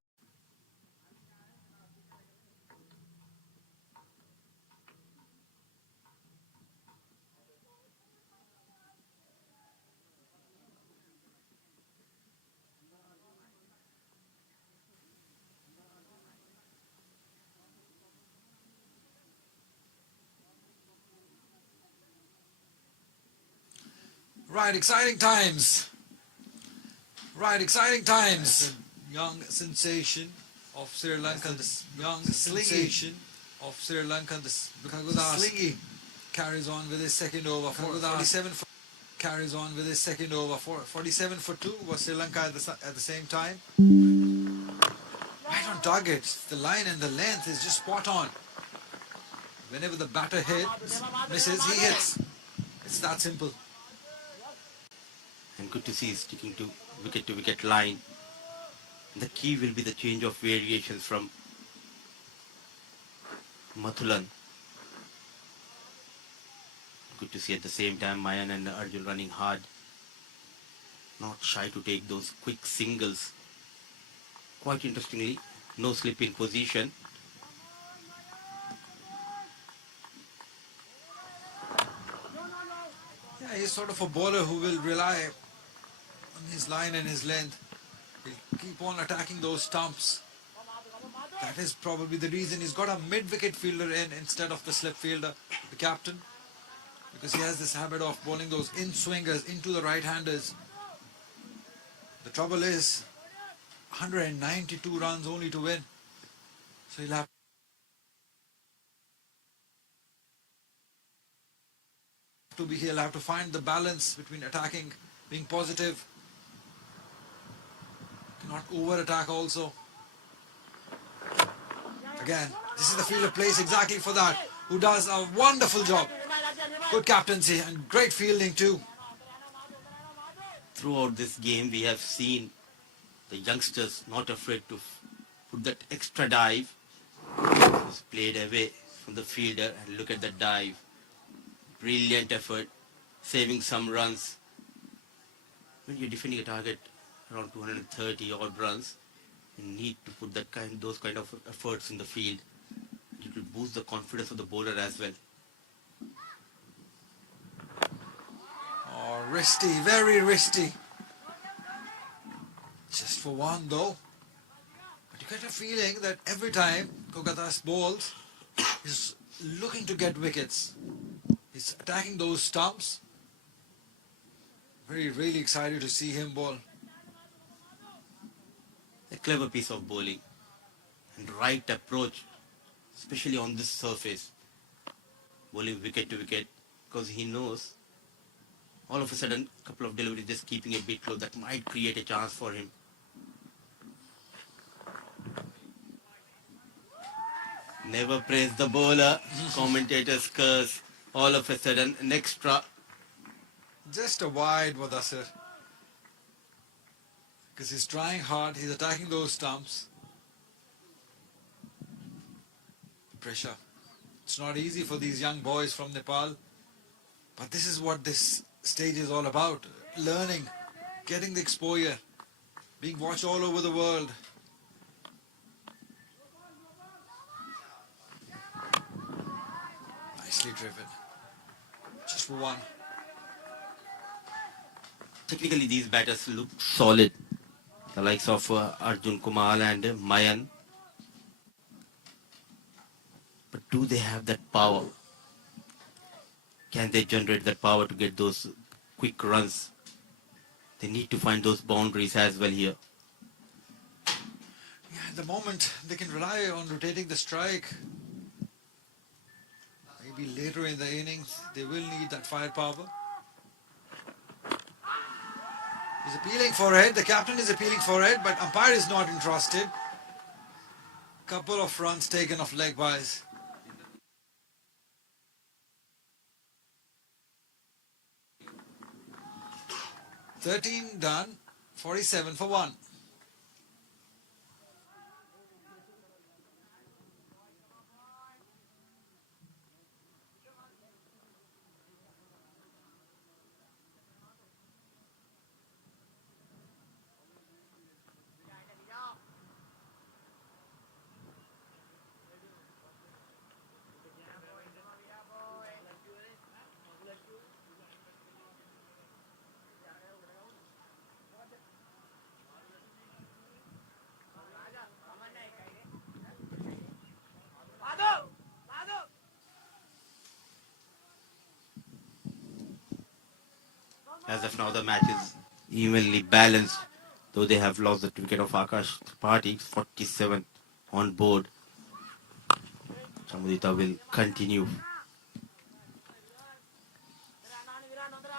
Right, exciting times. Right, exciting times. Young sensation of Sri Lanka. Young sensation of Sri Lanka. Slingy carries on with his second over. 47 carries on with his second over. 47 for 2 was Sri Lanka at the same time. Right on target. The line and the length is just spot on. Whenever the batter misses, he hits. It's that simple. And good to see he's sticking to wicket line. The key will be the change of variations from Mathulan. Good to see at the same time Mayan and Arjun running hard. Not shy to take those quick singles. Quite interestingly, no slip in position. Yeah, he's sort of a bowler who will rely on his line and his length. He'll keep on attacking those stumps. That is probably the reason he's got a mid-wicket fielder in instead of the slip fielder, the captain, because he has this habit of bowling those in-swingers into the right-handers. The trouble is 192 runs only to win. So he'll have to find the balance between attacking, being positive, cannot over-attack also. Again, this is the fielder plays exactly for that, who does a wonderful job. Good captaincy and great fielding too. Throughout this game, we have seen the youngsters not afraid to put that extra dive. It's played away from the fielder and look at the dive. Brilliant effort, saving some runs. When you're defending a target around 230 odd runs, you need to put those kind of efforts in the field. It will boost the confidence of the bowler as well. Oh, risky, very risky. Just for one though. But you get a feeling that every time Kogatas bowls, he's looking to get wickets. He's attacking those stumps. Really excited to see him bowl. A clever piece of bowling and right approach, especially on this surface. Bowling wicket to wicket, because he knows all of a sudden a couple of deliveries just keeping a bit low, that might create a chance for him. Never praise the bowler. Commentators curse. All of a sudden an extra. Just a wide Wadasir. Because he's trying hard, he's attacking those stumps. Pressure. It's not easy for these young boys from Nepal. But this is what this stage is all about. Learning, getting the exposure, being watched all over the world. Nicely driven. Just for one. Technically these batters look solid. The likes of Arjun Kumar and Mayan. But do they have that power? Can they generate that power to get those quick runs? They need to find those boundaries as well here. Yeah, at the moment they can rely on rotating the strike. Maybe later in the innings they will need that firepower. He's appealing for it, the captain is appealing for it, but umpire is not interested. Couple of runs taken off leg byes. 13 done, 47 for 1. As of now, the match is evenly balanced, though they have lost the wicket of Akash Tripathi, 47 on board. Chamudita will continue.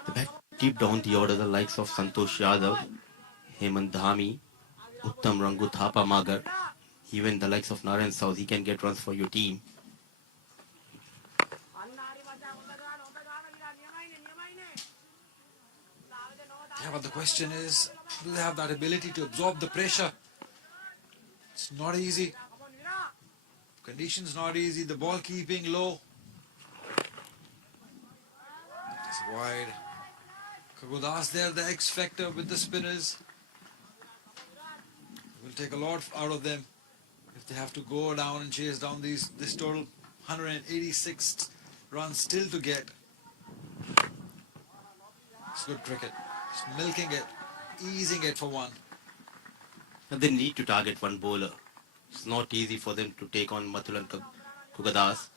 The bat deep down the order, the likes of Santosh Yadav, Hemant Dhami, Uttam Rangu Thapa Magar, even the likes of Narayan South, he can get runs for your team. Yeah, but the question is, do they have that ability to absorb the pressure? It's not easy. Conditions not easy. The ball keeping low. It's wide. Kagudas there, the X factor with the spinners. Will take a lot out of them if they have to go down and chase down this total 186 runs still to get. It's good cricket. It's milking it, easing it for 1. And they need to target one bowler. It's not easy for them to take on Mathur and Kugadas.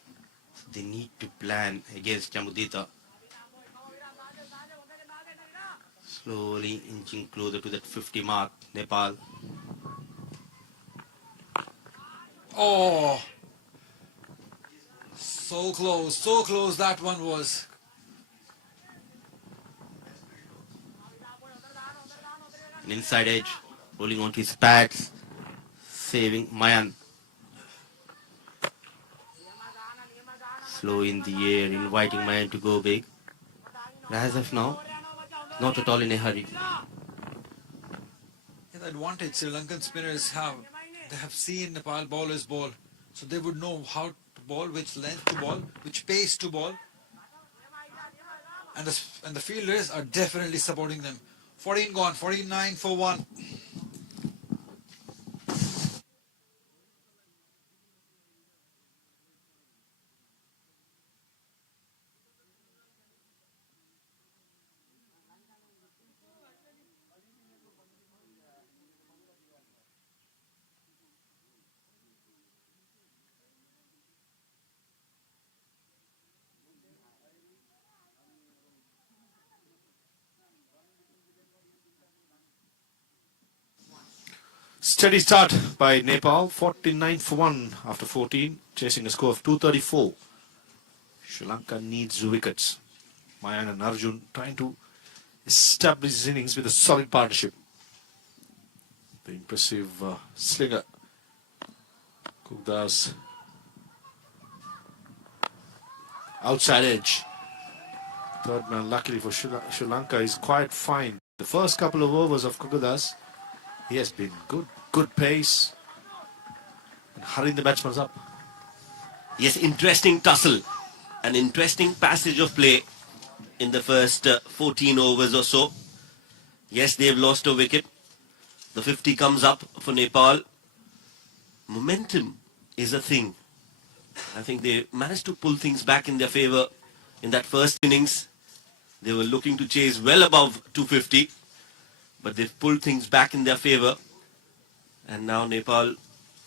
So they need to plan against Chamudita. Slowly inching closer to that 50 mark, Nepal. Oh, so close that one was. An inside edge, holding on to his pads, saving Mayan. Slow in the air, inviting Mayan to go big. But as of now, not at all in a hurry. The advantage Sri Lankan spinners have, they have seen Nepal bowlers bowl, so they would know how to bowl, which length to bowl, which pace to bowl, and the fielders are definitely supporting them. 14 gone, 49 for 1. Steady start by Nepal, 49 for 1 after 14, chasing a score of 234. Sri Lanka needs wickets. Mayan and Arjun trying to establish his innings with a solid partnership. The impressive slinger, Kugdas, outside edge. Third man, luckily for Sri Lanka, is quite fine. The first couple of overs of Kugdas, he has been good pace, and hurrying the batsmen up. Yes, interesting tussle. An interesting passage of play in the first 14 overs or so. Yes, they have lost a wicket. The 50 comes up for Nepal. Momentum is a thing. I think they managed to pull things back in their favour in that first innings. They were looking to chase well above 250, but they've pulled things back in their favour. And now Nepal,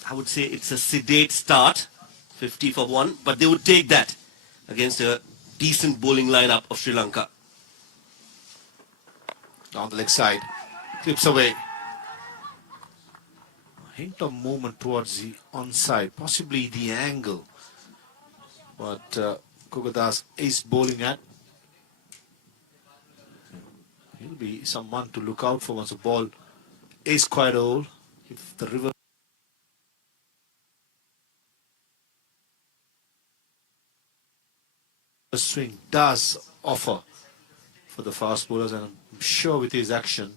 I would say it's a sedate start, 50 for 1, but they would take that against a decent bowling lineup of Sri Lanka. Down the leg side, clips away. A hint of movement towards the onside, possibly the angle. But Kugadas is bowling at. He'll be someone to look out for once the ball is quite old. If the river swing does offer for the fast bowlers, and I'm sure with his action,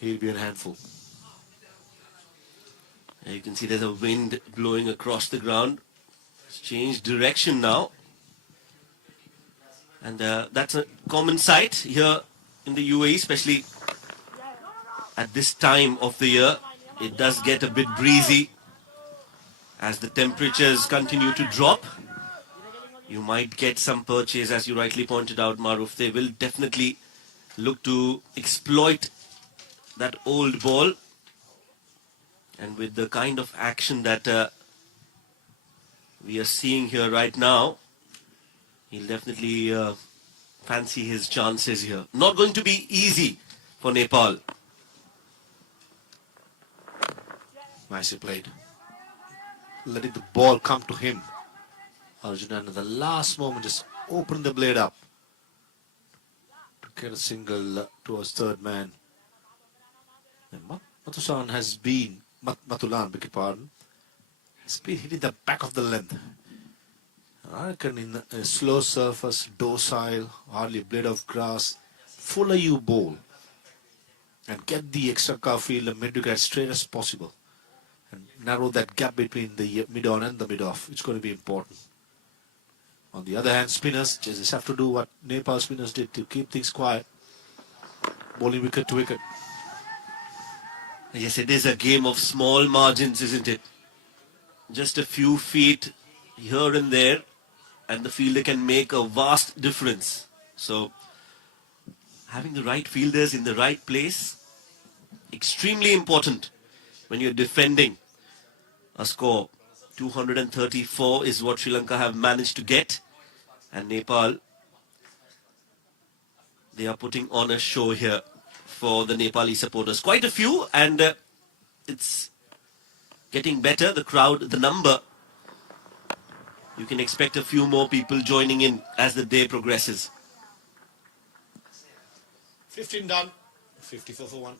he'll be a handful. You can see there's a wind blowing across the ground. It's changed direction now. And that's a common sight here in the UAE, especially at this time of the year. It does get a bit breezy as the temperatures continue to drop. You might get some purchase, as you rightly pointed out, Maruf. They will definitely look to exploit that old ball. And with the kind of action that we are seeing here right now, he'll definitely fancy his chances here. Not going to be easy for Nepal. Nicely played. Letting the ball come to him. Arjun, and at the last moment, just open the blade up to get a single towards third man. And Matusan has been, Matulan, beg your pardon, has been hitting the back of the length. I reckon in a slow surface, docile, hardly a blade of grass, fuller you bowl and get the extra car field mid-wicket as straight as possible and narrow that gap between the mid-on and the mid-off. It's going to be important. On the other hand, spinners just have to do what Nepal spinners did to keep things quiet, bowling wicket to wicket. Yes, it is a game of small margins, isn't it? Just a few feet here and there, and the fielder can make a vast difference. So, having the right fielders in the right place, extremely important when you're defending a score. 234 is what Sri Lanka have managed to get, and Nepal, they are putting on a show here for the Nepali supporters. Quite a few, and it's getting better. The crowd, the number, you can expect a few more people joining in as the day progresses. 15 done, 54 for 1.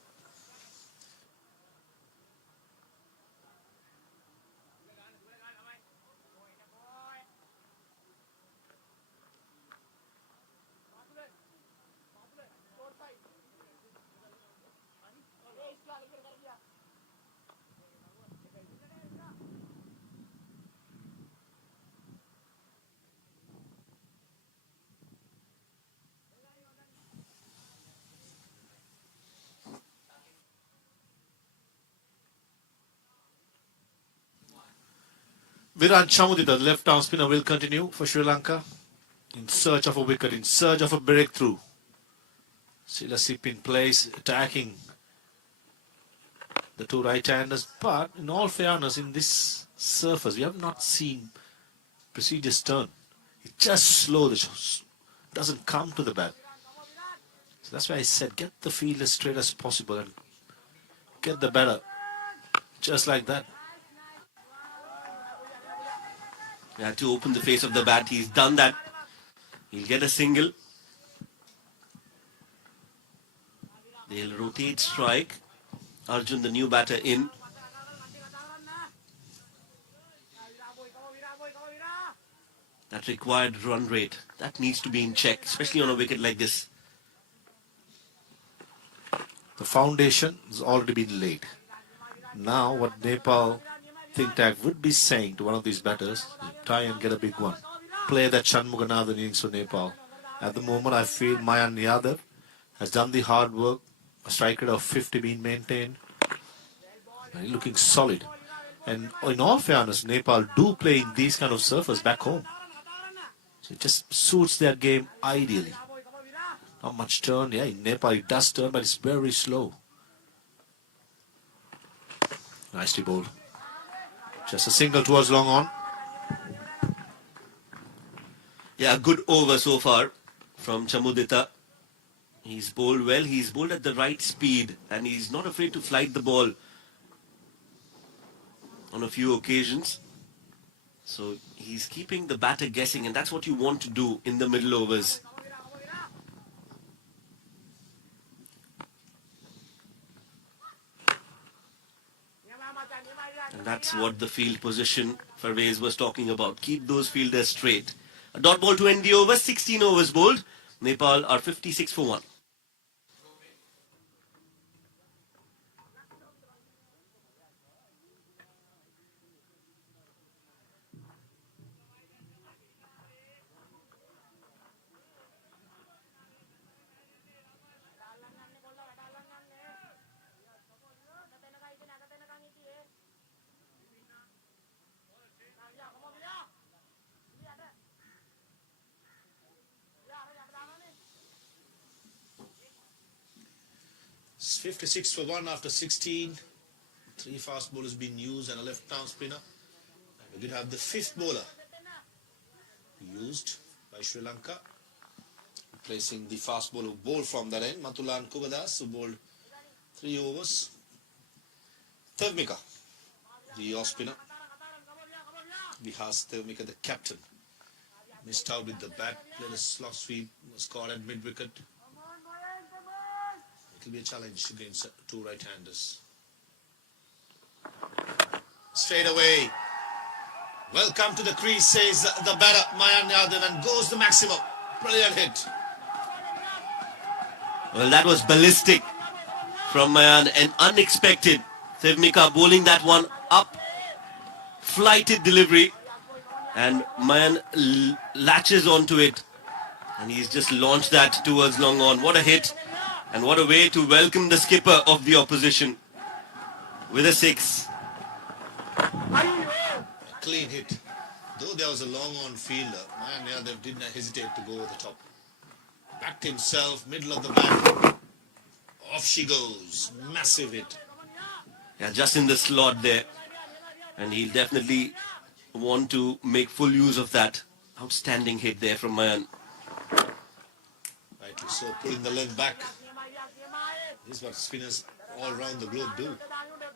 Virat Chamudita, the left-arm spinner, will continue for Sri Lanka in search of a wicket, in search of a breakthrough. Silasip in place, attacking the two right-handers. But in all fairness, in this surface, we have not seen prestigious turn. It's just slow. The show doesn't come to the bat. So that's why I said get the field as straight as possible and get the batter just like that. He had to open the face of the bat. He's done that. He'll get a single. They'll rotate strike. Arjun, the new batter, in. That required run rate, that needs to be in check, especially on a wicket like this. The foundation has already been laid. Now what Nepal think tank would be saying to one of these batters, try and get a big one. Play that Shanmuganathan innings for Nepal. At the moment, I feel Mayan Yadav has done the hard work. A strike rate of 50 being maintained. And looking solid. And in all fairness, Nepal do play in these kind of surface back home. So it just suits their game ideally. Not much turn. Yeah, in Nepal it does turn, but it's very slow. Nicely bowled. Just a single towards long on. Yeah, a good over so far from Chamudita. He's bowled well. He's bowled at the right speed and he's not afraid to flight the ball on a few occasions. So he's keeping the batter guessing, and that's what you want to do in the middle overs. And that's what the field position Farvez was talking about. Keep those fielders straight. A dot ball to end the over. 16 overs bowled. Nepal are 56 for 1. It's 56 for 1 after 16. 3 fast bowlers being used and a left-arm spinner. We did have the 5th bowler used by Sri Lanka, replacing the fast bowler who bowled from that end, Matulan Kubadas, who bowled 3 overs. Tevmika, the off spinner. Vihas Tevmika, the captain, missed out with the bat, played a slot sweep, was caught at mid-wicket. It will be a challenge against 2 right-handers. Straight away. Welcome to the crease, says the batter, Mayan Yadav, and goes the maximum. Brilliant hit. Well, that was ballistic from Mayan and unexpected. Tevmika bowling that one up, flighted delivery, and Mayan latches onto it, and he's just launched that towards long on. What a hit, and what a way to welcome the skipper of the opposition with a 6. A clean hit. Though there was a long on fielder, Mayan Yadav did not hesitate to go over the top. Backed himself, middle of the bat. Off she goes. Massive hit. Yeah, just in the slot there, and he'll definitely want to make full use of that. Outstanding hit there from Mayan. Rightly so, pulling the leg back. This is what spinners all around the globe do.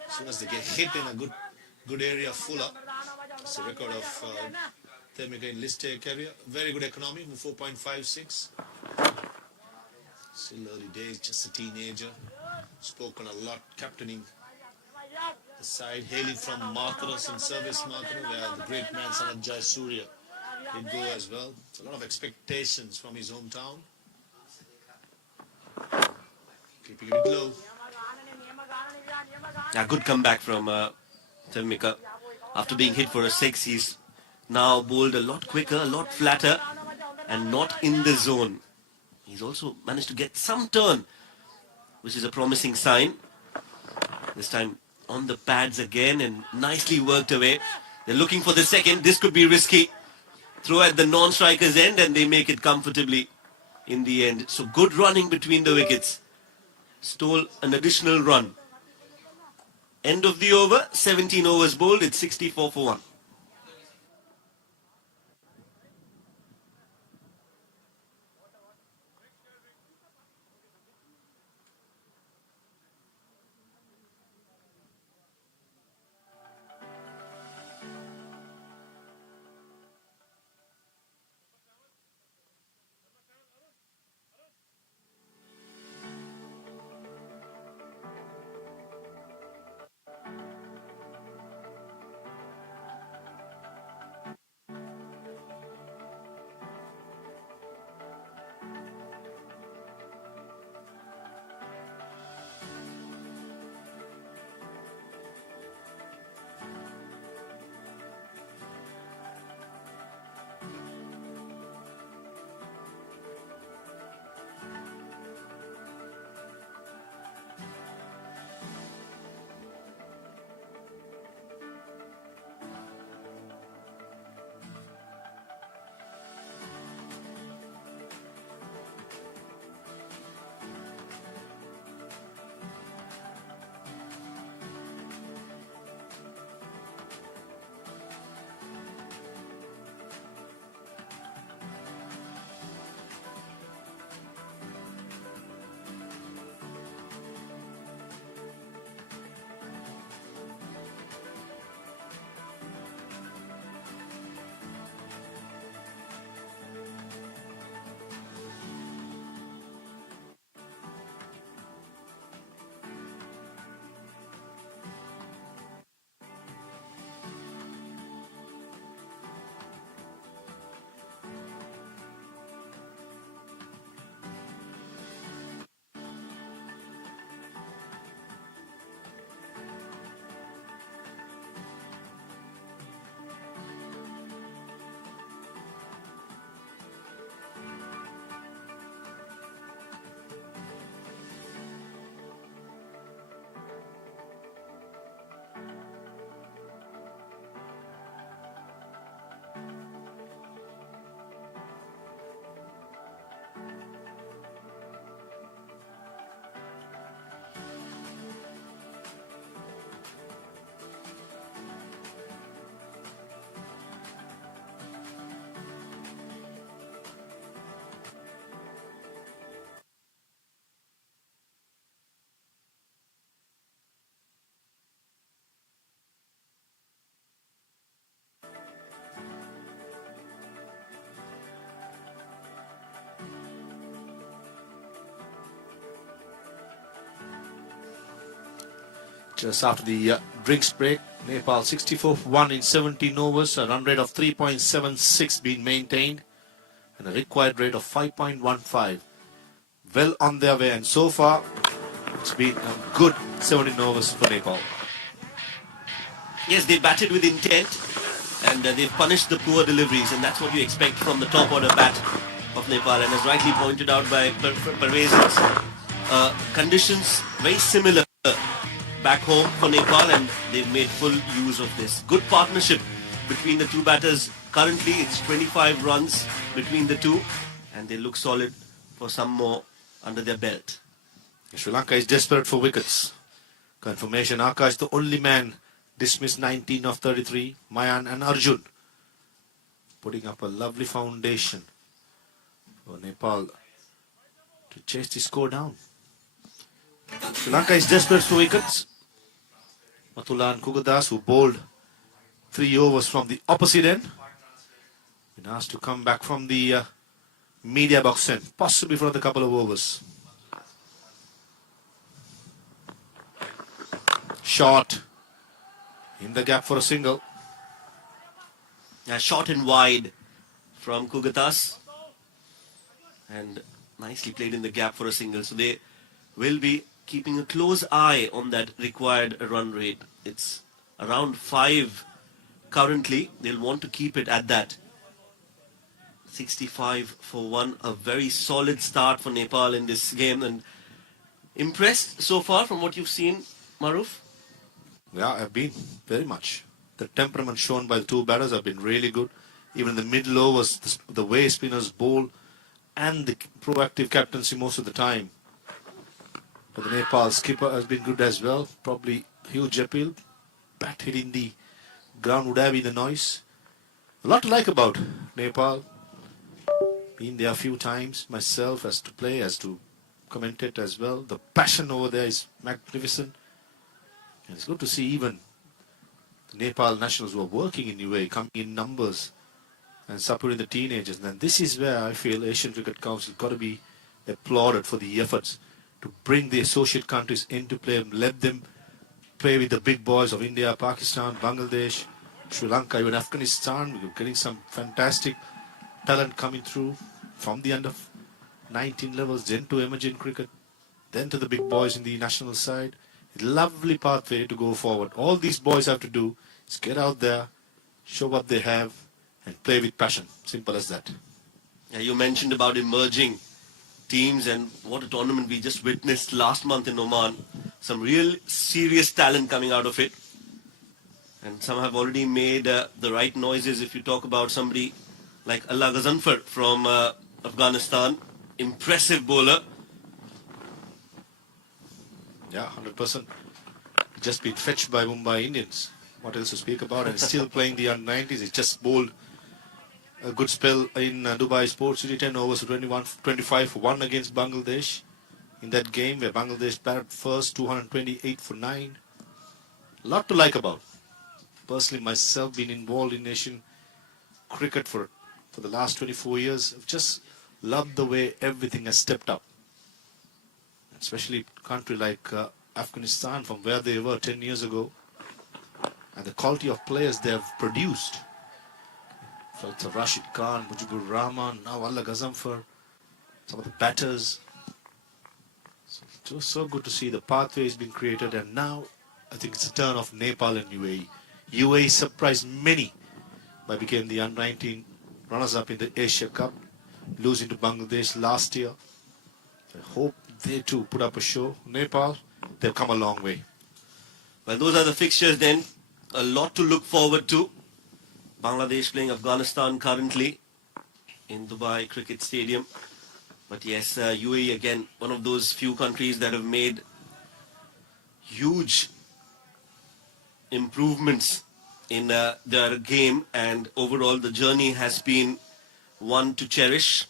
As soon as they get hit in a good area, fuller. It's a record of Tevmika in list A career. Very good economy, 4.56. Still early days, just a teenager. Spoken a lot, captaining the side, hailing from Matharas and service Mathura, where the great man Sanat Jayasuriya did go as well. It's a lot of expectations from his hometown. Keeping it low. Yeah, good comeback from Tevmika. After being hit for a 6, he's now bowled a lot quicker, a lot flatter, and not in the zone. He's also managed to get some turn, which is a promising sign. This time on the pads again and nicely worked away. They're looking for the second. This could be risky. Throw at the non-striker's end and they make it comfortably in the end. So good running between the wickets. Stole an additional run. End of the over, 17 overs bowled. It's 64 for 1. just after the drinks break. Nepal 64 for 1 in 17 overs, a run rate of 3.76 being maintained, and a required rate of 5.15. Well on their way, and so far it's been a good 17 overs for Nepal. Yes, they batted with intent, and they've punished the poor deliveries, and that's what you expect from the top order bat of Nepal. And as rightly pointed out by Parvez, conditions very similar back home for Nepal, and they've made full use of this. Good partnership between the two batters. Currently, it's 25 runs between the two, and they look solid for some more under their belt. Sri Lanka is desperate for wickets. Confirmation, Akash is the only man dismissed 19 of 33. Mayan and Arjun putting up a lovely foundation for Nepal to chase the score down. Sri Lanka is desperate for wickets. Matula and Kugadas, who bowled 3 overs from the opposite end, been asked to come back from the media box end, possibly for another couple of overs. Shot in the gap for a single. Short and wide from Kugatas, and nicely played in the gap for a single. So they will be keeping a close eye on that required run rate. It's around 5 currently. They'll want to keep it at that. 65 for 1, a very solid start for Nepal in this game. And impressed so far from what you've seen, Maruf? Yeah, I've been very much. The temperament shown by the two batters have been really good. Even in the middle overs, the way spinners bowl and the proactive captaincy most of the time. But the Nepal skipper has been good as well. Probably huge appeal. Bat hitting the ground would have been the noise. A lot to like about Nepal. Been there a few times myself, as to play, as to commentate as well. The passion over there is magnificent. And it's good to see even the Nepal nationals who are working in UAE coming in numbers and supporting the teenagers. And this is where I feel Asian Cricket Council got to be applauded for the efforts to bring the associate countries into play and let them play with the big boys of India, Pakistan, Bangladesh, Sri Lanka, even Afghanistan. We're getting some fantastic talent coming through from the under-19 levels, then to emerging cricket, then to the big boys in the national side. Lovely pathway to go forward. All these boys have to do is get out there, show what they have, and play with passion. Simple as that. Yeah, you mentioned about emerging teams, and what a tournament we just witnessed last month in Oman. Some real serious talent coming out of it. And some have already made the right noises. If you talk about somebody like Allah Ghazanfar from Afghanistan, impressive bowler. Yeah, 100%. Just been fetched by Mumbai Indians. What else to speak about? And still playing the under-19s. He just bowled a good spell in Dubai Sports City, 10 overs, 25 for 1 against Bangladesh. In that game where Bangladesh batted first, 228 for 9. A lot to like about. Personally, myself, been involved in Asian cricket for the last 24 years. I've just loved the way everything has stepped up. Especially a country like Afghanistan, from where they were 10 years ago, and the quality of players they have produced. So it's Rashid Khan, Mujibur Rahman, now Allah Ghazanfar, some of the batters. So it was so good to see the pathway has been created, and now I think it's the turn of Nepal and UAE. UAE surprised many by becoming the under-19 runners-up in the Asia Cup, losing to Bangladesh last year. I hope they too put up a show. Nepal, they've come a long way. Well, those are the fixtures then. A lot to look forward to. Bangladesh playing Afghanistan currently in Dubai Cricket Stadium. But yes, UAE again, one of those few countries that have made huge improvements in their game, and overall the journey has been one to cherish.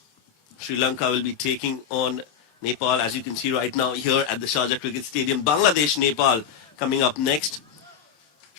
Sri Lanka will be taking on Nepal, as you can see right now here at the Sharjah Cricket Stadium. Bangladesh, Nepal coming up next.